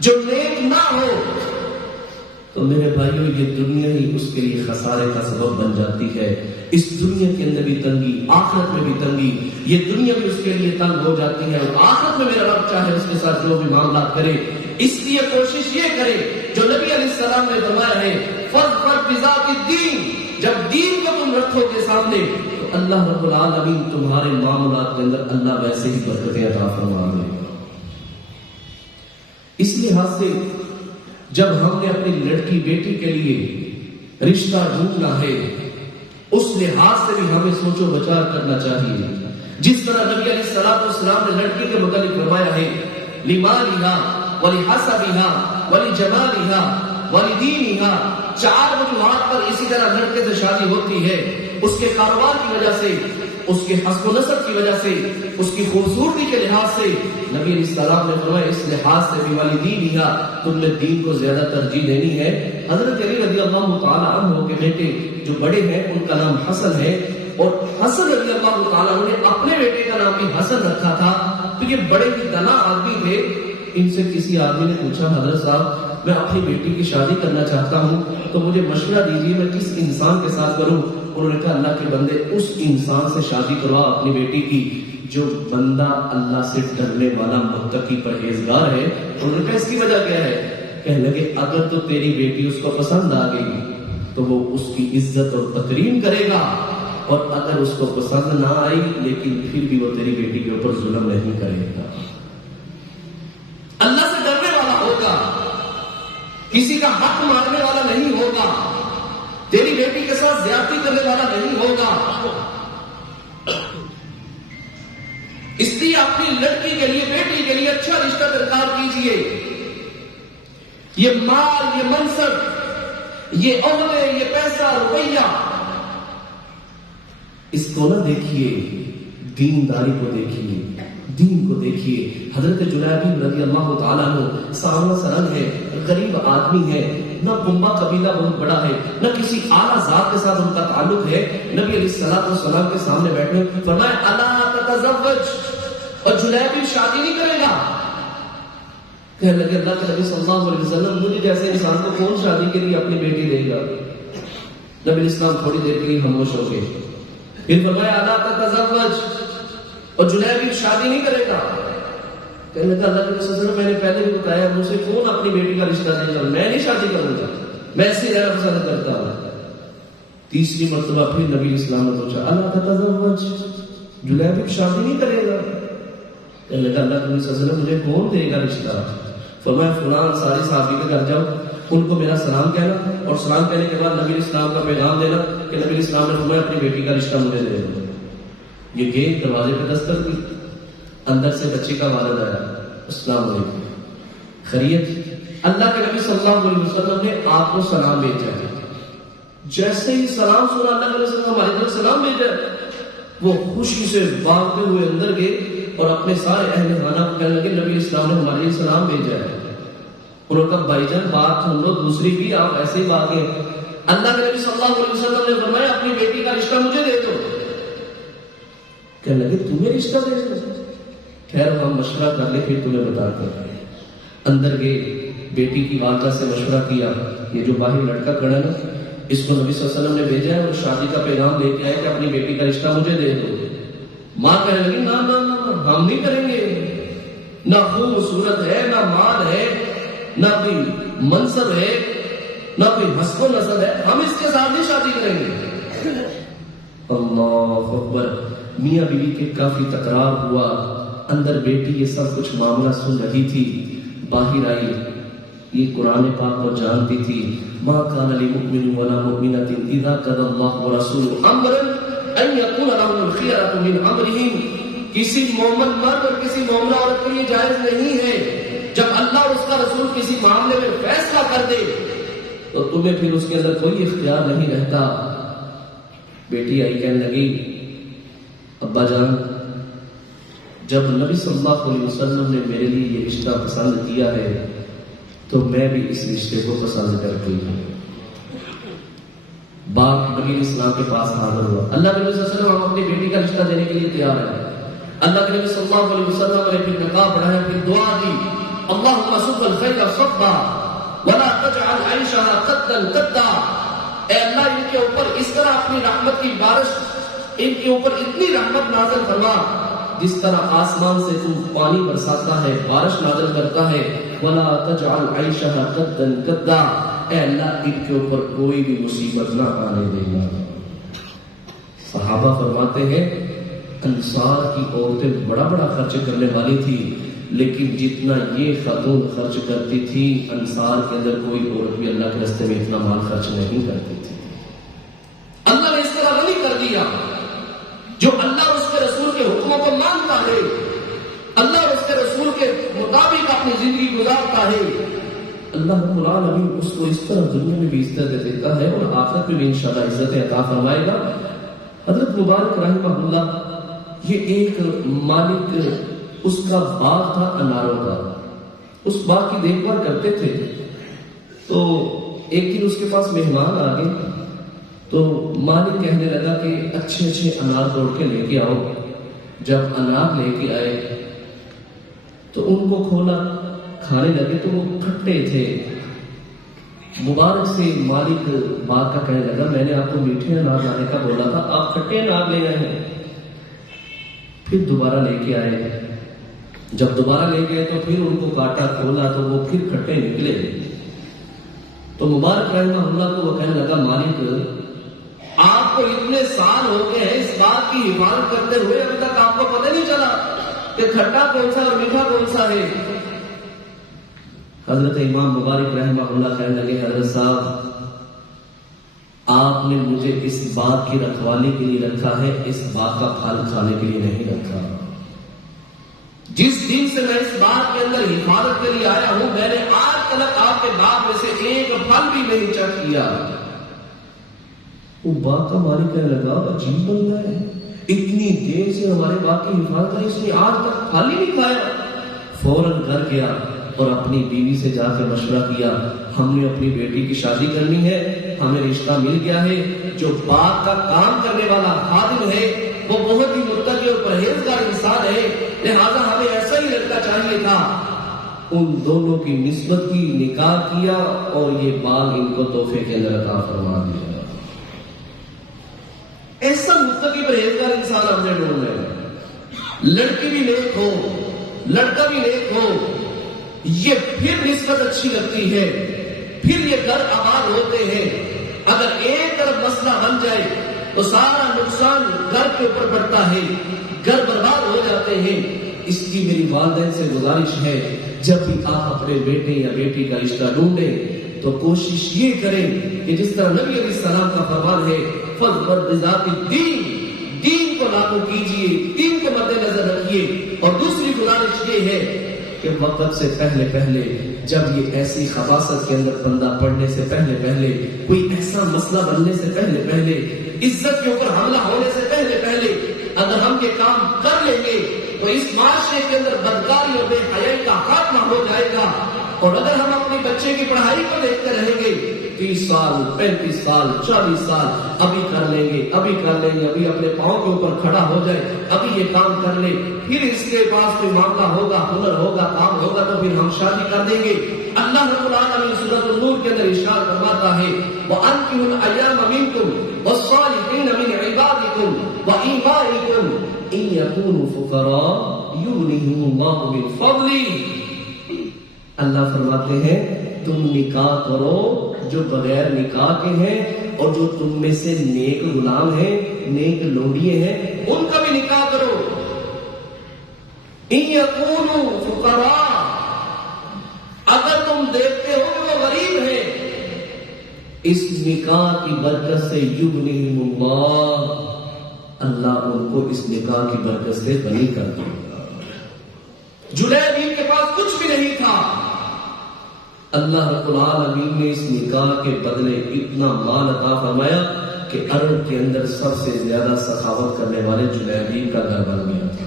جو نیک نہ ہو تو میرے بھائیوں یہ دنیا ہی اس کے لیے خسارے کا سبب بن جاتی ہے. اس دنیا کے اندر بھی تنگی، آخرت میں بھی تنگی. یہ دنیا بھی اس کے لیے تنگ ہو جاتی ہے اور آخرت میں میرا رب چاہے اس کے ساتھ جو بھی معاملات کرے. اس لیے کوشش یہ کرے جو نبی علیہ السلام نے فرمایا ہے فاظفر بذات الدین. جب دین کو تم رکھو گے سامنے تو اللہ رب العالمین تمہارے معاملات کے اندر اللہ ویسے ہی برکتیں عطا فرما دے. اس لحاظ سے جب ہم نے اپنی لڑکی بیٹی کے لیے رشتہ ڈھونڈنا ہے اس لحاظ سے بھی ہمیں سوچ و بچار کرنا چاہیے. جس طرح نبی علیہ الصلوۃ والسلام نے لڑکی کے متعلق فرمایا ہے لمالھا ولحسبھا ولجمالھا ولدینھا، 4 وجوہات پر اسی طرح لڑکے سے شادی ہوتی ہے. اس کے کاروبار کی وجہ سے، اس کے حسب و نسب کی وجہ سے، اس کی خوبصورتی کے لحاظ سے. نبی علیہ السلام نے فرمایا اس لحاظ سے بھی والدینھا، تم نے دین کو زیادہ ترجیح دینی ہے. حضرت علی رضی اللہ تعالی عنہ کے بیٹے جو بڑے ہیں ان کا نام حسن ہے، اور حسن رضی اللہ تعالی عنہ نے اپنے بیٹے کا نام بھی حسن رکھا تھا. تو یہ بڑے ہی دنا آدمی تھے. ان سے کسی آدمی نے پوچھا حضرت صاحب میں اپنی بیٹی کی شادی کرنا چاہتا ہوں تو مجھے مشورہ دیجیے میں کس انسان کے ساتھ کروں. انہوں نے کہا اللہ کے بندے اس انسان سے شادی کروا اپنی بیٹی کی جو بندہ اللہ سے ڈرنے والا متقی پرہیزگار ہے. انہوں نے کہا اس کی وجہ کیا ہے؟ کہنے لگے اگر تو تیری بیٹی اس کو پسند آ گئی تو وہ اس کی عزت اور تکریم کرے گا، اور اگر اس کو پسند نہ آئی لیکن پھر بھی وہ تیری بیٹی کے اوپر ظلم نہیں کرے گا. اللہ سے ڈرنے والا ہوگا، کسی کا حق ماننے والا نہیں ہوگا، تیری بیٹی کے ساتھ زیادتی کرنے والا نہیں ہوگا. اس لیے اپنی لڑکی کے لیے، بیٹی کے لیے اچھا رشتہ درکار کیجئے. یہ مال، یہ منصب، یہ عہدے، یہ پیسہ، روپیہ، اس کو نہ دیکھیے، دینداری کو دیکھیے، دین کو دیکھیے. حضرت جلیبی رضی اللہ تعالیٰ عنہ سامنا سرنگ ہے، غریب آدمی ہے، نہ کنبہ قبیلہ بہت بڑا ہے، نہ کسی اعلیٰ ذات کے ساتھ ان کا تعلق ہے. نبی علیہ الصلوۃ والسلام کے سامنے بیٹھے فرمایا الا تتزوج، اور جلیبی شادی نہیں کرے گا. کہنے لگے اللہ کے نبی صلی اللہ علیہ وسلم مجھے جیسے انسان کو کون شادی کے لیے اپنی بیٹی دے گا؟ نبی علیہ السلام تھوڑی دیر کے لیے خاموش ہو گئے. پھر فرمایا الا تتزوج، اور جلیبی شادی نہیں کرے گا. کہنے لگا اللہ کے نبی صلی اللہ علیہ وسلم میں نے پہلے بھی بتایا مجھ سے کون اپنی بیٹی کا رشتہ دے گا، میں نہیں شادی کروں گا، میں ایسے رہنا پسند کرتا ہوں. تیسری مرتبہ پھر نبی اسلام نے پوچھا الا تتزوج، جلیبی شادی نہیں کرے گا. کہنے لگا اللہ کے نبی صلی اللہ علیہ وسلم مجھے کون دے گا رشتہ؟ فرمایا فلان ساری صحابی کے گھر جاؤ، ان کو میرا سلام کہنا، اور سلام کہنے کے بعد نبی اسلام کا پیغام دینا کہ نبی اسلام نے فرمایا اپنی بیٹی کا رشتہ مجھے دے دو. یہ گئے، دروازے پہ دستک دی، اندر سے بچے کا والد آیا، السلام علیکم، خیریت؟ اللہ کے نبی صلی اللہ علیہ وسلم نے آپ کو سلام بھیجا. جیسے ہی سلام سنا اللہ کے رسول ہماری طرف سلام بھیجا، وہ خوشی سے بھاگتے ہوئے اندر گئے اور اپنے سارے اہل خانہ کو کہنے لگے نبی اسلام نے ہمارے لیے سلام بھیجا ہے. انہوں نے کہا بھائی جان بات سن لو، دوسری بھی آپ ایسے ہی بھاگے. اللہ کے نبی صلی اللہ علیہ وسلم نے فرمایا اپنی بیٹی کا رشتہ مجھے دے دو. کہنے لگے تمہیں رشتہ دے دو؟ خیر ہم مشورہ کر لیں پھر تمہیں بتاتے ہیں. اندر گئے، بیٹی کی والدہ سے مشورہ کیا، یہ جو باہر لڑکا کھڑا ہے نا اس کو نبی صلی اللہ علیہ وسلم نے بھیجا ہے اور شادی کا پیغام لے کے آئے کہ اپنی بیٹی کا رشتہ مجھے دے دو. ماں کہنے لگی نہ نہ نہ ہم نہیں کریں گے، نہ خوبصورت ہے، نہ مال ہے، نہ کوئی منصب ہے، نہ کوئی حسب و نسب ہے، ہم اس کے ساتھ نہیں شادی کریں گے. اللہ اکبر. میاں بیوی کے کافی تکرار ہوا. اندر بیٹی یہ سب کچھ معاملہ سن رہی تھی، باہر آئی، یہ قرآن پاک کو جانتی تھی. ما کان للمؤمن ولا مؤمنۃ اذا قضى الله ورسوله امرا ان يكون لهم الخيرة من امرهم. کسی مومن مرد اور کسی مومنہ عورت کے لیے جائز نہیں ہے جب اللہ اور اس کا رسول کسی معاملے میں فیصلہ کر دے تو تمہیں پھر اس کے اندر کوئی اختیار نہیں رہتا. بیٹی آئی کہنے لگی ابا جان جب نبی صلی اللہ علیہ وسلم نے میرے لیے یہ رشتہ پسند کیا ہے تو میں بھی اس رشتے کو پسند کرتی ہوں. باپ نبی اسلام کے پاس حاضر ہوا. اللہ کے نبی صلی اللہ علیہ وسلم اپنی بیٹی کا رشتہ دینے کے لیے تیار ہے. اللہ کے نبی صلی اللہ علیہ وسلم نے پھر نکاح پڑھایا، پھر دعا دی اللہم صب الخیر صبا ولا تجعل عیشها قدا قدا. اے اللہ ان کے اوپر اس طرح اپنی رحمت کی بارش، ان کے اوپر اتنی رحمت نازل فرما جس طرح آسمان سے تو پانی برساتا ہے، بارش نازل کرتا ہے. ولا تجعل عیشها قدا قدا. اے اللہ ان کے اوپر کوئی بھی مصیبت نہ آنے دینا. صحابہ فرماتے ہیں انصار کی عورتیں بڑا بڑا خرچ کرنے والی تھی، لیکن جتنا یہ خاتون خرچ کرتی تھی انصار کے اندر کوئی عورت بھی اللہ کے راستے میں اتنا مال خرچ نہیں کرتی تھی. اللہ نے اس طرح کیا. جو اللہ اور اس کے رسول کے حکموں کو مانتا ہے, اللہ اور اس کے رسول کے مطابق اپنی زندگی گزارتا ہے, اللہ رب العالمین اس کو اس طرح دنیا میں بھی عزت دیتا ہے اور آخرت میں بھی انشاءاللہ عزت عطا فرمائے گا. حضرت مبارک رحمہ اللہ یہ ایک مالک, اس کا باغ تھا اناروں کا, اس باغ کی دیکھ بھال کرتے تھے. تو ایک دن اس کے پاس مہمان آ گئے, تو مالک کہنے لگا کہ اچھے اچھے انار توڑ کے لے کے آؤ. جب انار لے کے آئے تو ان کو کھولا, کھانے لگے تو وہ کھٹے تھے. مبارک سے مالک باغ کا کہنے لگا میں نے آپ کو میٹھے انار لانے کا بولا تھا, آپ کھٹے انار لے آئے ہیں. پھر دوبارہ لے کے آئے. جب دوبارہ لے گئے تو پھر ان کو کاٹا, کھولا تو وہ پھر کھٹے نکلے. تو مبارک رحمہ اللہ کو وہ کہنے لگا مالک آپ کو اتنے سال ہو گئے ہیں اس بات کی حفاظت کرتے ہوئے, ابھی تک آپ کو پتہ نہیں چلا کہ کھٹا کون سا اور میٹھا کون سا ہے. حضرت امام مبارک رحمہ اللہ کہنے لگے حضرت صاحب آپ نے مجھے اس بات کی رکھوالی کے لیے رکھا ہے, اس بات کا پھل کھانے کے لیے نہیں رکھا. جس دن سے میں اس بات کے اندر حفاظت کے لیے آیا ہوں میں نے آج تک آپ کے باغ میں سے ایک پھل بھی نہیں چکھ کیا. وہ باغ کا مالک کہنے لگا عجیب بندہ ہے, اتنی دیر سے ہمارے باغ کی حفاظت ہے, اس نے آج تک پھل ہی نہیں کھایا. فوراً گھر گیا اور اپنی بیوی سے جا کے مشورہ کیا, ہم نے اپنی بیٹی کی شادی کرنی ہے, ہمیں رشتہ مل گیا ہے, جو باغ کا کام کرنے والا خادم ہے وہ بہت ہی متقی اور پرہیزگار انسان ہے, لہذا ہمیں ایسا ہی لڑکا چاہیے تھا. ان دونوں کی نسبت کی نکاح کیا اور یہ باغ ان کو تحفے کے اندر عطا فرما دیا. ایسا متقی پرہیزگار انسان اپنے ڈھونڈ رہے ہیں. لڑکی بھی نیک ہو, لڑکا بھی نیک ہو, یہ پھر نسبت اچھی لگتی ہے, پھر یہ گھر آباد ہوتے ہیں. اگر ایک طرف مسئلہ بن جائے تو سارا نقصان گھر کے اوپر پڑتا ہے, گھر برباد ہو جاتے ہیں. اس کی میری والدین سے گزارش ہے جب بھی آپ اپنے بیٹے یا بیٹی کا رشتہ ڈھونڈیں تو کوشش یہ کریں کہ جس طرح نبی علیہ السلام کا فرمان ہے فَضْبَرْ بِذَاتِ الدِّينِ, دین کو لاگو کیجئے, دین کو مد نظر رکھیے. اور دوسری گزارش یہ ہے کہ وقت سے پہلے جب یہ ایسی خباثت کے اندر بندہ پڑنے سے پہلے کوئی ایسا مسئلہ بننے سے پہلے عزت کے اوپر حملہ ہونے سے پہلے اگر ہم یہ کام کر لیں گے تو اس معاشرے کے اندر بدکاری اور بے حیائی کا خاتمہ ہو جائے گا. اور اگر ہم اپنے بچے کی پڑھائی کو دیکھتے رہیں گے 30 سال 35 سال 40 سال ابھی کر لیں گے, ابھی اپنے پاؤں کے اوپر کھڑا ہو جائے, ابھی یہ کام کر لے, پھر اس کے پاس کوئی معاملہ ہوگا, ہنر ہوگا, کام ہوگا تو پھر ہم شادی کر دیں گے. اللہ رب العالمین سورۃ النور کے اندر ارشاد فرماتا ہے وَأَنكِحُوا الْأَيَامَ مِنكُمْ وَالصَّالِحِينَ مِنْ عِبَادِكُمْ وَإِمَائِكُمْ إِن يَكُونُوا فُقَرَاءَ يُغْنِهِمُ اللَّهُ مِنْ فَضْلِهِ. اللہ فرماتے ہیں تم نکاح کرو جو بغیر نکاح کے ہیں, اور جو تم میں سے نیک غلام ہیں, نیک لونڈیے ہیں, ان کا بھی نکاح کرو. إِن يَكُونُوا فُقَرَاءَ, اگر تم دیکھتے ہو کہ وہ غریب ہیں, اس نکاح کی برکت سے یغنیہم اللہ, اللہ ان کو اس نکاح کی برکت سے غنی کر دے گا. جلیبی کے پاس کچھ بھی نہیں تھا, اللہ رب العالمین نے اس نکاح کے بدلے اتنا مال عطا فرمایا کہ عرب کے اندر سب سے زیادہ سخاوت کرنے والے جلیبی کا گھر بن گیا تھا.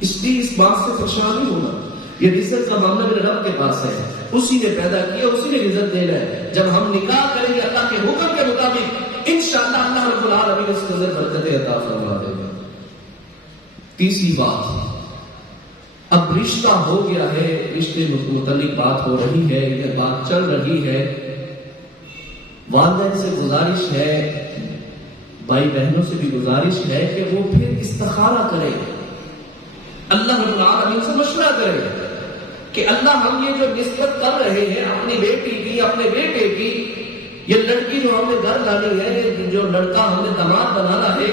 اس لیے اس بات سے پریشان نہیں ہونا, یہ رزق کا معاملہ میرے رب کے پاس ہے, اسی نے پیدا کیا, اسی نے رزق دینا ہے. جب ہم نکاح کریں گے اللہ کے حکم کے مطابق انشاءاللہ اللہ رب العالمین اس کو برکتیں عطا فرما دے گا. تیسری بات, اب رشتہ ہو گیا ہے, رشتے متعلق بات ہو رہی ہے, یہ بات چل رہی ہے, والدین سے گزارش ہے, بھائی بہنوں سے بھی گزارش ہے کہ وہ پھر استخارہ کریں, اللہ رب العالمین سے مشورہ کریں کہ اللہ ہم یہ جو نسبت کر رہے ہیں اپنی بیٹی کی, اپنے بیٹے کی, یہ لڑکی جو ہم نے گھر لانی ہے, جو لڑکا ہم نے داماد بنانا ہے,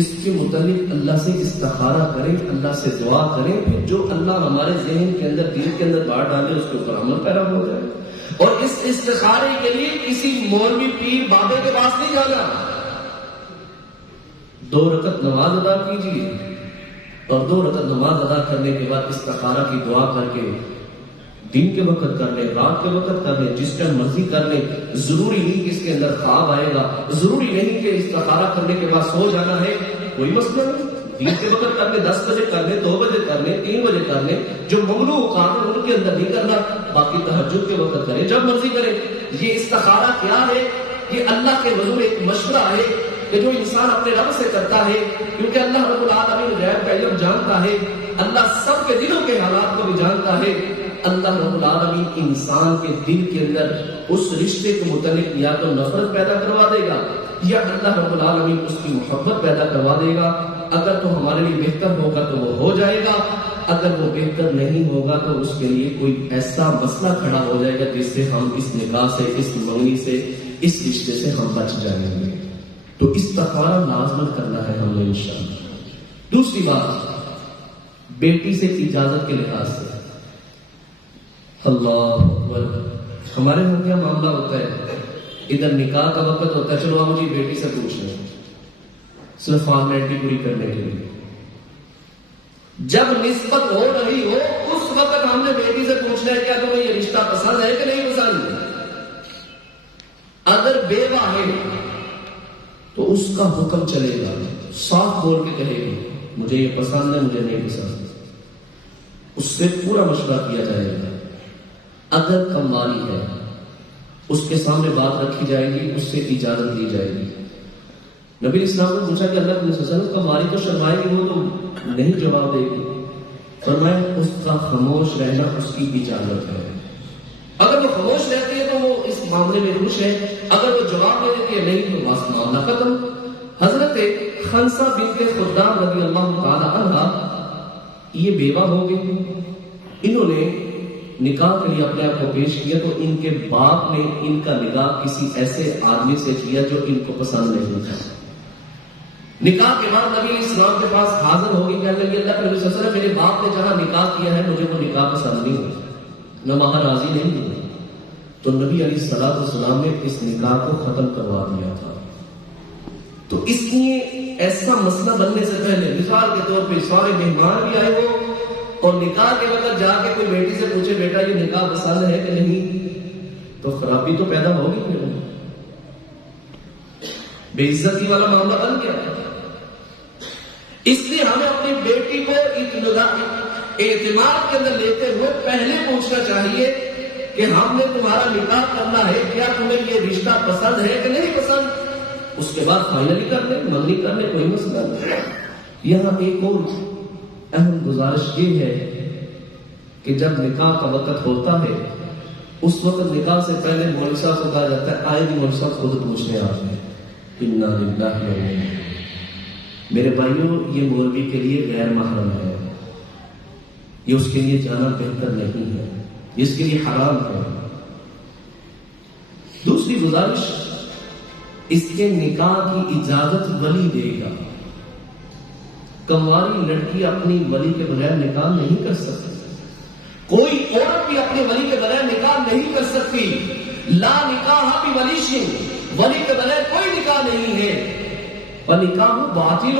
اس کے متعلق اللہ سے استخارہ کریں, اللہ سے دعا کریں, پھر جو اللہ ہمارے ذہن کے اندر دل کے اندر بات ڈالے اس کے اوپر عمل پیرا ہو جائے. اور اس استخارے کے لیے کسی مولوی پیر بابے کے پاس نہیں جانا, 2 رکعت نماز ادا کیجیے اور 2 رکعت نماز ادا کرنے کے بعد استخارہ کی دعا کر کے دن کے وقت کر لیں، رات کے وقت کر لیں، جس ٹائم مرضی کر لیں. ضروری نہیں کہ اس کے اندر خواب آئے گا، ضروری نہیں کہ استخارہ کرنے کے بعد سو جانا ہے، کوئی مسئلہ نہیں. دن کے وقت کر لیں، 10 بجے کر لیں، 2 بجے کر لیں، 3 بجے کر لیں. جو ممنوع کام ہے ان کے اندر نہیں کرنا. باقی تہجد کے وقت کریں، جب مرضی کریں. یہ استخارہ کیا ہے؟ یہ اللہ کے حضور ایک مشورہ ہے کہ جو انسان اپنے رب سے کرتا ہے، کیونکہ اللہ رب العالمین غیب کا علم جانتا ہے، اللہ سب کے دلوں کے حالات کو بھی جانتا ہے. اللہ رب العالمین انسان کے دل کے اندر اس رشتے کے متعلق یا تو نفرت پیدا کروا دے گا یا اللہ رب العالمین اس کی محبت پیدا کروا دے گا. اگر تو ہمارے لیے بہتر ہوگا تو وہ ہو جائے گا، اگر وہ بہتر نہیں ہوگا تو اس کے لیے کوئی ایسا مسئلہ کھڑا ہو جائے گا جس سے ہم اس نکاح سے، اس منگنی سے، اس رشتے سے ہم بچ جائیں گے. تو استخارہ لازمن کرنا ہے ہم نے انشاءاللہ. دوسری بات، بیٹی سے اجازت کے لحاظ سے. اللہ اکبر. ہمارے یہاں کیا معاملہ ہوتا ہے، ادھر نکاح کا وقت ہوتا ہے، چلو آپ مجھے بیٹی سے پوچھ لیں صرف فارمیلٹی پوری کرنے کے لیے. جب نسبت ہو رہی ہو اس وقت ہم نے بیٹی سے پوچھنا ہے کیا تمہیں یہ رشتہ پسند ہے کہ نہیں پسند. اگر بیوہ ہے تو اس کا حکم چلے گا، صاف بول کے کہے گی مجھے یہ پسند ہے، مجھے نہیں پسند. اس سے پورا مشورہ کیا جائے گا. اگر کموالی ہے اس کے سامنے بات رکھی جائے گی، اس سے اجازت دی جائے گی. نبی اسلام نے پوچھا کہ اللہ کے رسول کموالی تو شرمائے گی، وہ تو نہیں جواب دے گی. فرمایا اس کا خاموش رہنا اس کی اجازت ہے. اگر وہ خاموش رہتی ہے تو وہ اس معاملے میں خوش ہے، اگر وہ جواب دے دیتی ہے نہیں تو بس معاملہ ختم. حضرت خنسہ بنت خدام رضی اللہ تعالی عنہا یہ بیوہ ہو گئی. انہوں نے نکاح کے لیے اپنے آپ کو پیش کیا تو ان کے باپ نے ان کا نکاح کسی ایسے آدمی سے کیا جو ان کو پسند نہیں تھا. نکاح کے بعد نبی اسلام کے پاس حاضر ہو گئی، کہنے لگی اللہ کے نبی صلی اللہ علیہ وسلم میرے باپ نے جہاں نکاح کیا ہے مجھے وہ نکاح پسند نہیں ہوا، میں وہاں راضی نہیں ہوں. تو نبی علیہ الصلوۃ والسلام نے اس نکاح کو ختم کروا دیا تھا. تو اس لیے ایسا مسئلہ بننے سے پہلے مثال کے طور پہ سارے مہمان بھی آئے ہو اور نکاح کے وقت جا کے کوئی بیٹی سے پوچھے بیٹا یہ نکاح پسند ہے کہ نہیں، تو خرابی تو پیدا ہوگی، پھر بے عزتی والا معاملہ بن گیا. اس لیے ہمیں اپنی بیٹی کو اعتماد کے اندر لیتے ہوئے پہلے پوچھنا چاہیے کہ ہم نے تمہارا نکاح کرنا ہے، کیا تمہیں یہ رشتہ پسند ہے کہ نہیں پسند. اس کے بعد فائنلی کر لیں، منگنی کر لیں، کوئی مسئلہ نہیں. یہاں ایک اور اہم گزارش یہ ہے کہ جب نکاح کا وقت ہوتا ہے اس وقت نکاح سے پہلے مولوی صاحب کو کہا جاتا ہے آئے گی مولوی صاحب خود پوچھنے آتے ہیں. انا للہ و انا الیہ. میرے بھائیوں یہ مولوی کے لیے غیر محرم ہے، یہ اس کے لیے جانا بہتر نہیں ہے، اس کے لیے حرام ہے. دوسری گزارش، اس کے نکاح کی اجازت ولی دے گا. کنواری لڑکی اپنی ولی کے بغیر نکاح نہیں کر سکتی، کوئی عورت بھی اپنے ولی کے بغیر نکاح نہیں کر سکتی. لا نکاح بولیش، ولی کے بغیر کوئی نکاح نہیں ہے. اور نکاح باطل،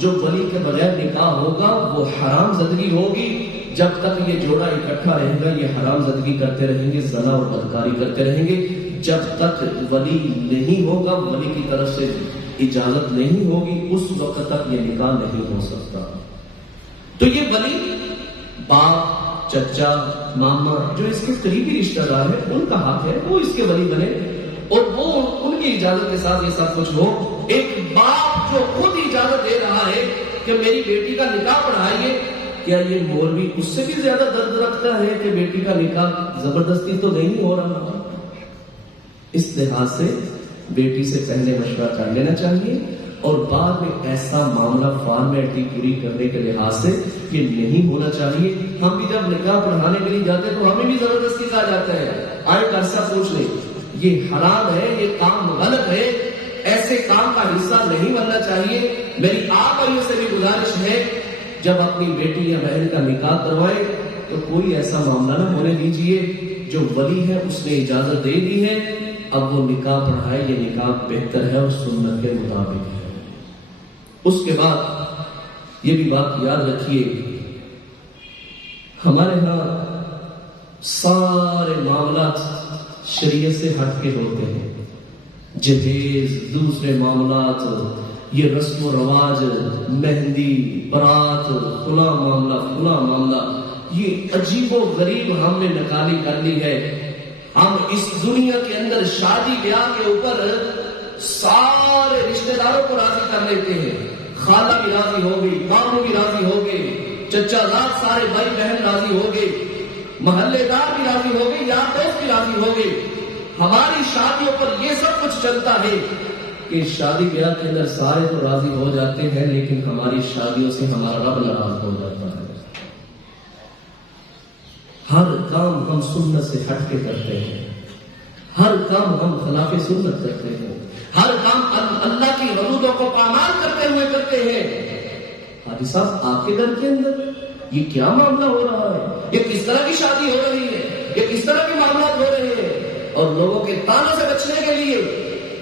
جو ولی کے بغیر نکاح ہوگا وہ حرام زدگی ہوگی. جب تک یہ جوڑا اکٹھا رہے گا یہ حرام زدگی کرتے رہیں گے، زنا اور بدکاری کرتے رہیں گے. جب تک ولی نہیں ہوگا، ولی کی طرف سے اجازت نہیں ہوگی، اس وقت تک یہ نکاح نہیں ہو سکتا. تو یہ ولی باپ، چچا، ماما جو اس کے قریبی رشتہ دار ہیں ان کا حق ہے وہ اس کے ولی بنے اور وہ ان کی اجازت کے ساتھ یہ سب کچھ ہو. ایک باپ جو خود اجازت دے رہا ہے کہ میری بیٹی کا نکاح پڑھائیے، کیا یہ مولوی اس سے بھی زیادہ درد رکھتا ہے کہ بیٹی کا نکاح زبردستی تو نہیں ہو رہا؟ اس لحاظ سے بیٹی سے پہلے مشورہ کر لینا چاہیے اور بعد میں ایسا معاملہ فارمیلٹی پوری کرنے کے لحاظ سے یہ نہیں ہونا چاہیے. ہم بھی جب نکاح پڑھانے کے لیے جاتے تو ہمیں بھی زبردستی کہا جاتا ہے آئے عرصہ پوچھ لیں، یہ حرام ہے، یہ کام غلط ہے، ایسے کام کا حصہ نہیں بننا چاہیے. میری آپ بھائیوں سے بھی گزارش ہے جب اپنی بیٹی یا بہن کا نکاح کروائے تو کوئی ایسا معاملہ نہ ہونے دیجیے. جو ولی ہے اس نے اجازت دے دی ہے، اب وہ نکاح پڑھائے، یہ نکاح بہتر ہے اور سنت کے مطابق ہے. اس کے بعد یہ بھی بات یاد رکھیے، ہمارے ہاں سارے معاملات شریعت سے ہٹ کے ہوتے ہیں، جہیز، دوسرے معاملات، یہ رسم و رواج، مہندی، برات، فلاں معاملہ، یہ عجیب و غریب ہم نے نکالی کر لی ہے۔ ہم اس دنیا کے اندر شادی بیاہ کے اوپر سارے رشتہ داروں کو راضی کر لیتے ہیں، خالہ بھی راضی ہو گئی، ماموں بھی راضی ہو گئے، چچا زاد سارے بھائی بہن راضی ہو گئے، محلے دار بھی راضی ہو گئے، یار دوست بھی راضی ہو گئے۔ ہماری شادیوں پر یہ سب کچھ چلتا ہے کہ شادی بیاہ کے اندر سارے تو راضی ہو جاتے ہیں، لیکن ہماری شادیوں سے ہمارا رب ناراض ہو جاتا ہے۔ ہر کام ہم سنت سے ہٹ کے کرتے ہیں، ہر کام ہم خلاف سنت کرتے ہیں، ہر کام اللہ کی حدودوں کو پامال کرتے ہوئے کرتے ہیں۔ حاجی صاحب، آپ کے گھر کے اندر یہ کیا معاملہ ہو رہا ہے؟ یہ کس طرح کی شادی ہو رہی ہے؟ یہ کس طرح کے معاملات ہو رہے ہیں؟ اور لوگوں کے تانوں سے بچنے کے لیے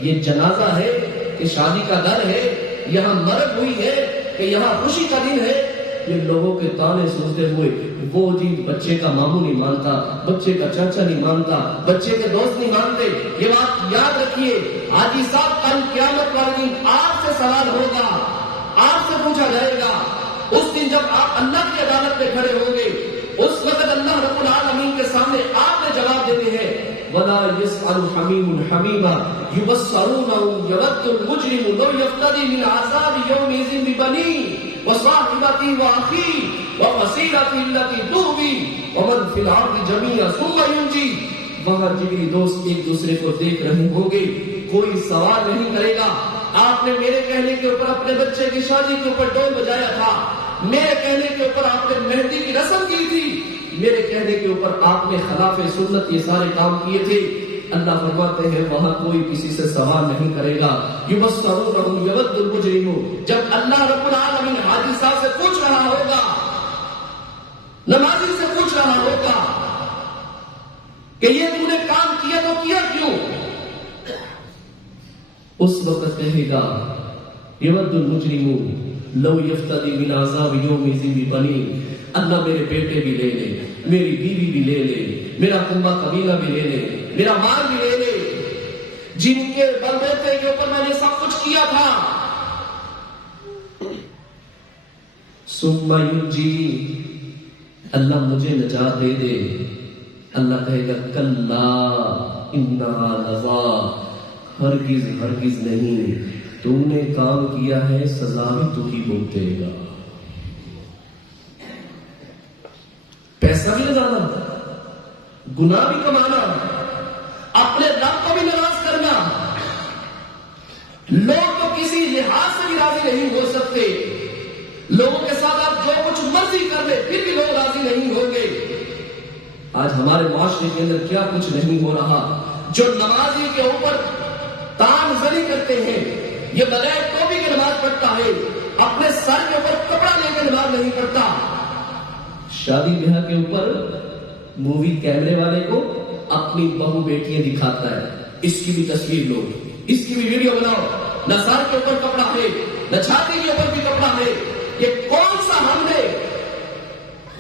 یہ جنازہ ہے کہ شادی کا گھر ہے، یہاں مرگ ہوئی ہے کہ یہاں خوشی کا دن ہے، یہ لوگوں کے تانے سنتے ہوئے وہ جی بچے کا ماموں نہیں مانتا، بچے کا چاچا نہیں مانتا، بچے کے دوست نہیں مانتے۔ یہ بات یاد رکھیے، حاجی صاحب، کل قیامت والے دن آپ سے سوال ہوگا، آپ سے پوچھا جائے گا۔ اس دن جب آپ اللہ کی عدالت میں کھڑے ہوں گے، اس وقت اللہ رب العالمین کے سامنے آپ نے جواب دینے ہیں۔ وَلَا يَسْأَلُ حَمِيمٌ حَمِيمًا يُبَصَّرُونَهُ يَوَدُّ الْمُجْرِمُ لَوْ يَفْتَدِي مِنْ عَذَابِ يَوْمِئِذٍ بِبَنِيهِ وَصَاحِبَتِهِ وَأَخِيهِ وَفَصِيلَتِهِ الَّتِي تُؤْوِيهِ وَمَنْ فِي الْأَرْضِ جَمِيعًا ثُمَّ يُنْجِيهِ۔ وہاں جگری دوست ایک دوسرے کو دیکھ رہے ہوں گے، کوئی سوال نہیں کرے گا۔ آپ نے میرے کہنے کے اوپر اپنے بچے کی شادی کے اوپر ڈول بجایا تھا، میرے کہنے کے اوپر آپ نے مہندی کی رسم کی تھی، میرے کہنے کے اوپر آپ نے خلاف سنت یہ سارے کام کیے تھے۔ اللہ فرماتے ہیں وہاں کوئی کسی سے سوال نہیں کرے گا۔ یبصرونہم یود المجرم، جب اللہ رب العالمین حاجی صاحب سے پوچھ رہا ہوگا، نمازی سے پوچھ رہا ہوگا کہ یہ تم نے کام کیا تو کیا کیوں؟ اس وقت کہے گا یود المجرم لو یفتدی من عذاب یومئذ ببنیہ، اللہ میرے بیٹے بھی لے لے، میری بیوی بھی لے لے، میرا کنبہ قبیلہ بھی لے لے، میرا مال بھی لے لے، جن کے بلبوتے کے اوپر میں نے سب کچھ کیا تھا۔ ثم ینجی، اللہ مجھے نجات دے دے۔ اللہ کہے گا کلا انہا لظا، ہرگز نہیں، تم نے کام کیا ہے، سزا بھی تو ہی بھگتے گا۔ پیسہ بھی لگانا، گناہ بھی کمانا، اپنے رب کو بھی ناراض کرنا، لوگ تو کسی لحاظ سے بھی راضی نہیں ہو سکتے، لوگوں کے ساتھ آپ جو کچھ مرضی کر لیں پھر بھی لوگ راضی نہیں ہوں گے۔ آج ہمارے معاشرے کے اندر کیا کچھ نہیں ہو رہا، جو نمازی کے اوپر تان زنی کرتے ہیں، یہ بغیر ٹوپی کی نماز پڑھتا ہے، اپنے سر کے اوپر کپڑا لے کے نماز نہیں پڑھتا، شادی بیاہ کے اوپر مووی کیمرے والے کو اپنی بہو بیٹیاں دکھاتا ہے، اس کی بھی تصویر لو، اس کی بھی ویڈیو بناؤ، نہ سر کے اوپر کپڑا ہے، نہ چھاتی کے اوپر بھی کپڑا ہے۔ یہ کون سا ہم نے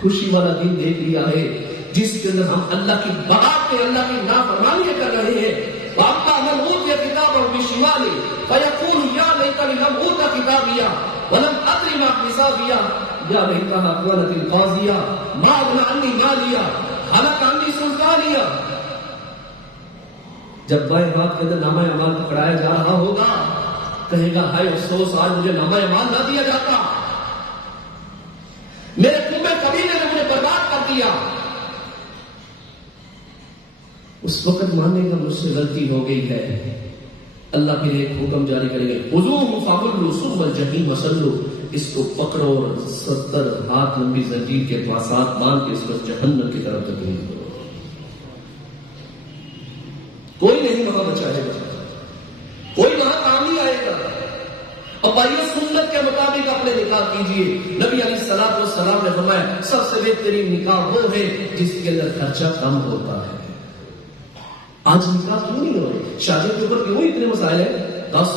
خوشی والا دن دیکھ لیا ہے جس کے اندر ہم اللہ کی بات پہ اللہ کی نافرمانیاں کر رہے ہیں؟ وَأَمَّا مَنْ أُوتِيَ كِتَابَهُ بِشِمَالِهِ فَيَقُولُ يَا لَيْتَنِي لَمْ أُوتَ كِتَابِيَهْ وَلَمْ أَدْرِ مَا حِسَابِيَهْ يَا لَيْتَهَا كَانَتِ الْقَاضِيَةَ مَا أَغْنَىٰ عَنِّي مَالِيَهْ هَلَكَ عَنِّي سُلْطَانِيَهْ۔ جب بائیں ہاتھ کے اندر نامہ اعمال پکڑایا جا رہا ہوگا، کہے گا ہائے افسوس، آج مجھے نامہ اعمال نہ دیا جاتا، میرے کنبے قبیلے نے مجھے برباد کر دیا۔ اس وقت ماننے کا مجھ سے غلطی ہو گئی ہے، اللہ پھر ایک حکم جاری کریں گے، خذوہ فغلوا ثم الجحیم صلوا، اس کو پکڑو اور 70 ہاتھ لمبی زنجیر کے ساتھ باندھ کے اس کو جہنم کی طرف تکلیف کرو۔ کوئی نہیں وہاں بچائے گا، کوئی وہاں کام نہیں آئے گا۔ اور بھائیو، سنت کے مطابق اپنے نکاح کیجئے۔ نبی علیہ الصلوۃ والسلام نے فرمایا سب سے بہترین نکاح وہ ہے جس کے اندر خرچہ کم ہوتا ہے۔ آج نکاح کیوں نہیں ہو رہے؟ شادی کے اوپر کیوں اتنے مسائل ہیں؟ 10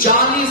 40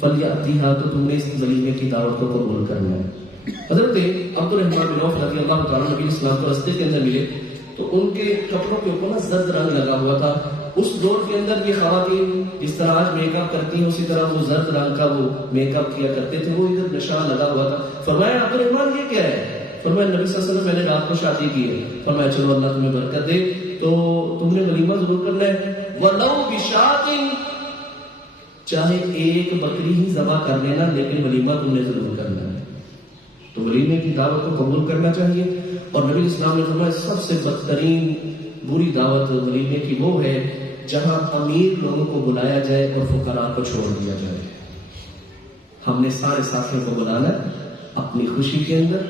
فلیاتیہا، تو تم نے اس ولیمے کی دعوت کو قبول کرنا ہے۔ حضرت عبد الرحمن بن عوف رضی اللہ تعالیٰ نبی اسلام کو راستے کے اندر ملے تو ان کے کپڑوں کے اوپر زرد رنگ لگا ہوا تھا۔ اس دور کے اندر یہ خواتین جس طرح آج میک اپ کرتی ہیں اسی طرح وہ زرد رنگ کا وہ میک اپ کیا کرتے تھے، وہ ادھر نشان لگا ہوا تھا۔ فرمایا عبد الرحمن یہ کیا ہے؟ فرمایا نبی صلی اللہ علیہ وسلم میں نے رات کو شادی کی ہے۔ فرمایا چلو اللہ تمہیں برکت دے، تو تم نے ولیمہ ضرور کرنا ہے۔ وَلَوْ بِشَاةٍ، چاہے ایک بکری ہی ذبح کر لینا لیکن ولیمہ تم نے ضرور کرنا ہے۔ تو ولیمے کی دعوت کو قبول کرنا چاہیے۔ اور نبی اسلام نے فرمایا سب سے بدترین بری دعوت ولیمے کی وہ ہے جہاں امیر لوگوں کو بلایا جائے اور فقراء کو چھوڑ دیا جائے۔ ہم نے سارے ساتھیوں کو بلانا ہے اپنی خوشی کے اندر،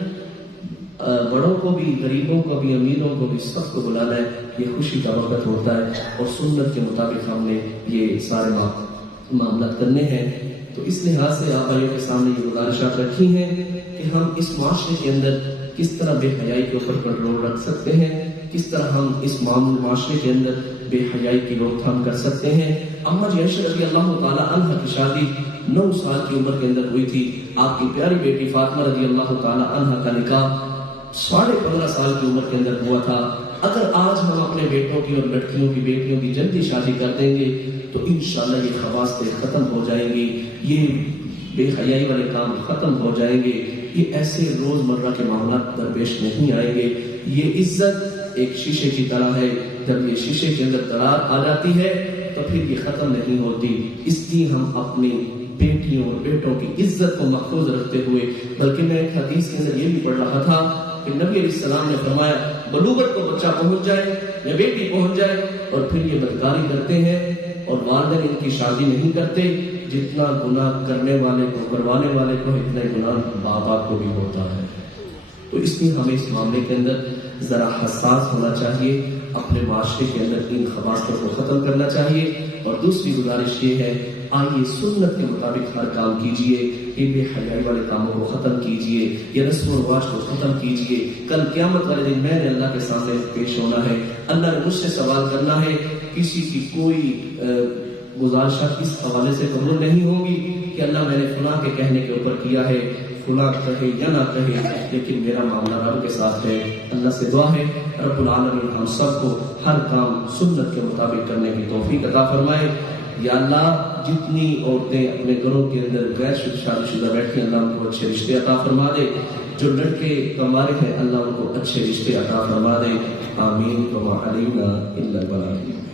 بڑوں کو بھی، غریبوں کو بھی، امیروں کو بھی، سب کو بلانا ہے۔ یہ خوشی کا وقت ہوتا ہے اور سنت کے مطابق ہم نے یہ سارے معاملات کرنے ہیں۔ تو اس لحاظ سے آپ کے سامنے یہ گزارشات رکھی ہیں کہ ہم اس معاشرے کے اندر کس طرح بے حیائی کے اوپر کنٹرول رکھ سکتے ہیں، کس طرح ہم اس معاشرے کے اندر بے حیائی کی روک تھام کر سکتے ہیں۔ اماں جی عائشہ رضی اللہ تعالی عنہا کی شادی 9 سال کی عمر کے اندر ہوئی تھی۔ آپ کی پیاری بیٹی فاطمہ رضی اللہ تعالی عنہا کا نکاح 15.5 سال کی عمر کے اندر ہوا تھا۔ اگر آج ہم اپنے بیٹوں کی اور لڑکیوں کی، بیٹیوں کی جلدی شادی کر دیں گے تو انشاءاللہ یہ خواصیں ختم ہو جائیں گی، یہ بے حیائی والے کام ختم ہو جائیں گے، یہ ایسے روزمرہ کے معاملات درپیش نہیں آئیں گے۔ یہ عزت ایک شیشے کی طرح ہے، جب یہ شیشے کے اندر درار آ جاتی ہے تو پھر یہ ختم نہیں ہوتی۔ اس لیے ہم اپنی بیٹیوں اور بیٹوں کی عزت کو محفوظ رکھتے ہوئے، بلکہ میں ایک حدیث کے اندر یہ بھی پڑھ رہا تھا کہ نبی علیہ السلام نے فرمایا بلوغت کو بچہ پہنچ جائے یا بیٹی پہنچ جائے اور پھر یہ بدکاری کرتے ہیں اور والدین ان کی شادی نہیں کرتے، جتنا گناہ کرنے والے کو، کروانے والے کو، اتنا گناہ باپ باپ کو بھی ہوتا ہے۔ تو اس لیے ہمیں اس معاملے کے اندر ذرا حساس ہونا چاہیے، اپنے معاشرے کے اندر ان خباثتوں کو ختم کرنا چاہیے۔ اور دوسری گزارش یہ ہے، آئیے سنت کے مطابق ہر کام کیجئے، یہ بے حیائی والے کاموں کو ختم کیجئے، یہ رسم و رواج کو ختم کیجئے۔ کل قیامت والے دن میں نے اللہ کے سامنے پیش ہونا ہے، اللہ نے مجھ سے سوال کرنا ہے۔ کسی کی کوئی گزارشات اس حوالے سے قبول نہیں ہوگی کہ اللہ میں نے فلاں کے کہنے کے اوپر کیا ہے، فلاں کہے یا نہ کہے، لیکن میرا معاملہ رب کے ساتھ ہے۔ اللہ سے دعا ہے رب العالمین ہم سب کو ہر کام سنت کے مطابق کرنے کی توفیق عطا فرمائے۔ یا اللہ جتنی عورتیں اپنے گھروں کے اندر غیر شادی شدہ بیٹھی ہیں، اللہ ان کو اچھے رشتے عطا فرما دے۔ جو لڑکے کمارے ہیں اللہ ان کو اچھے رشتے عطا فرما دے۔ آمین۔ وما علینا الا البلاغ۔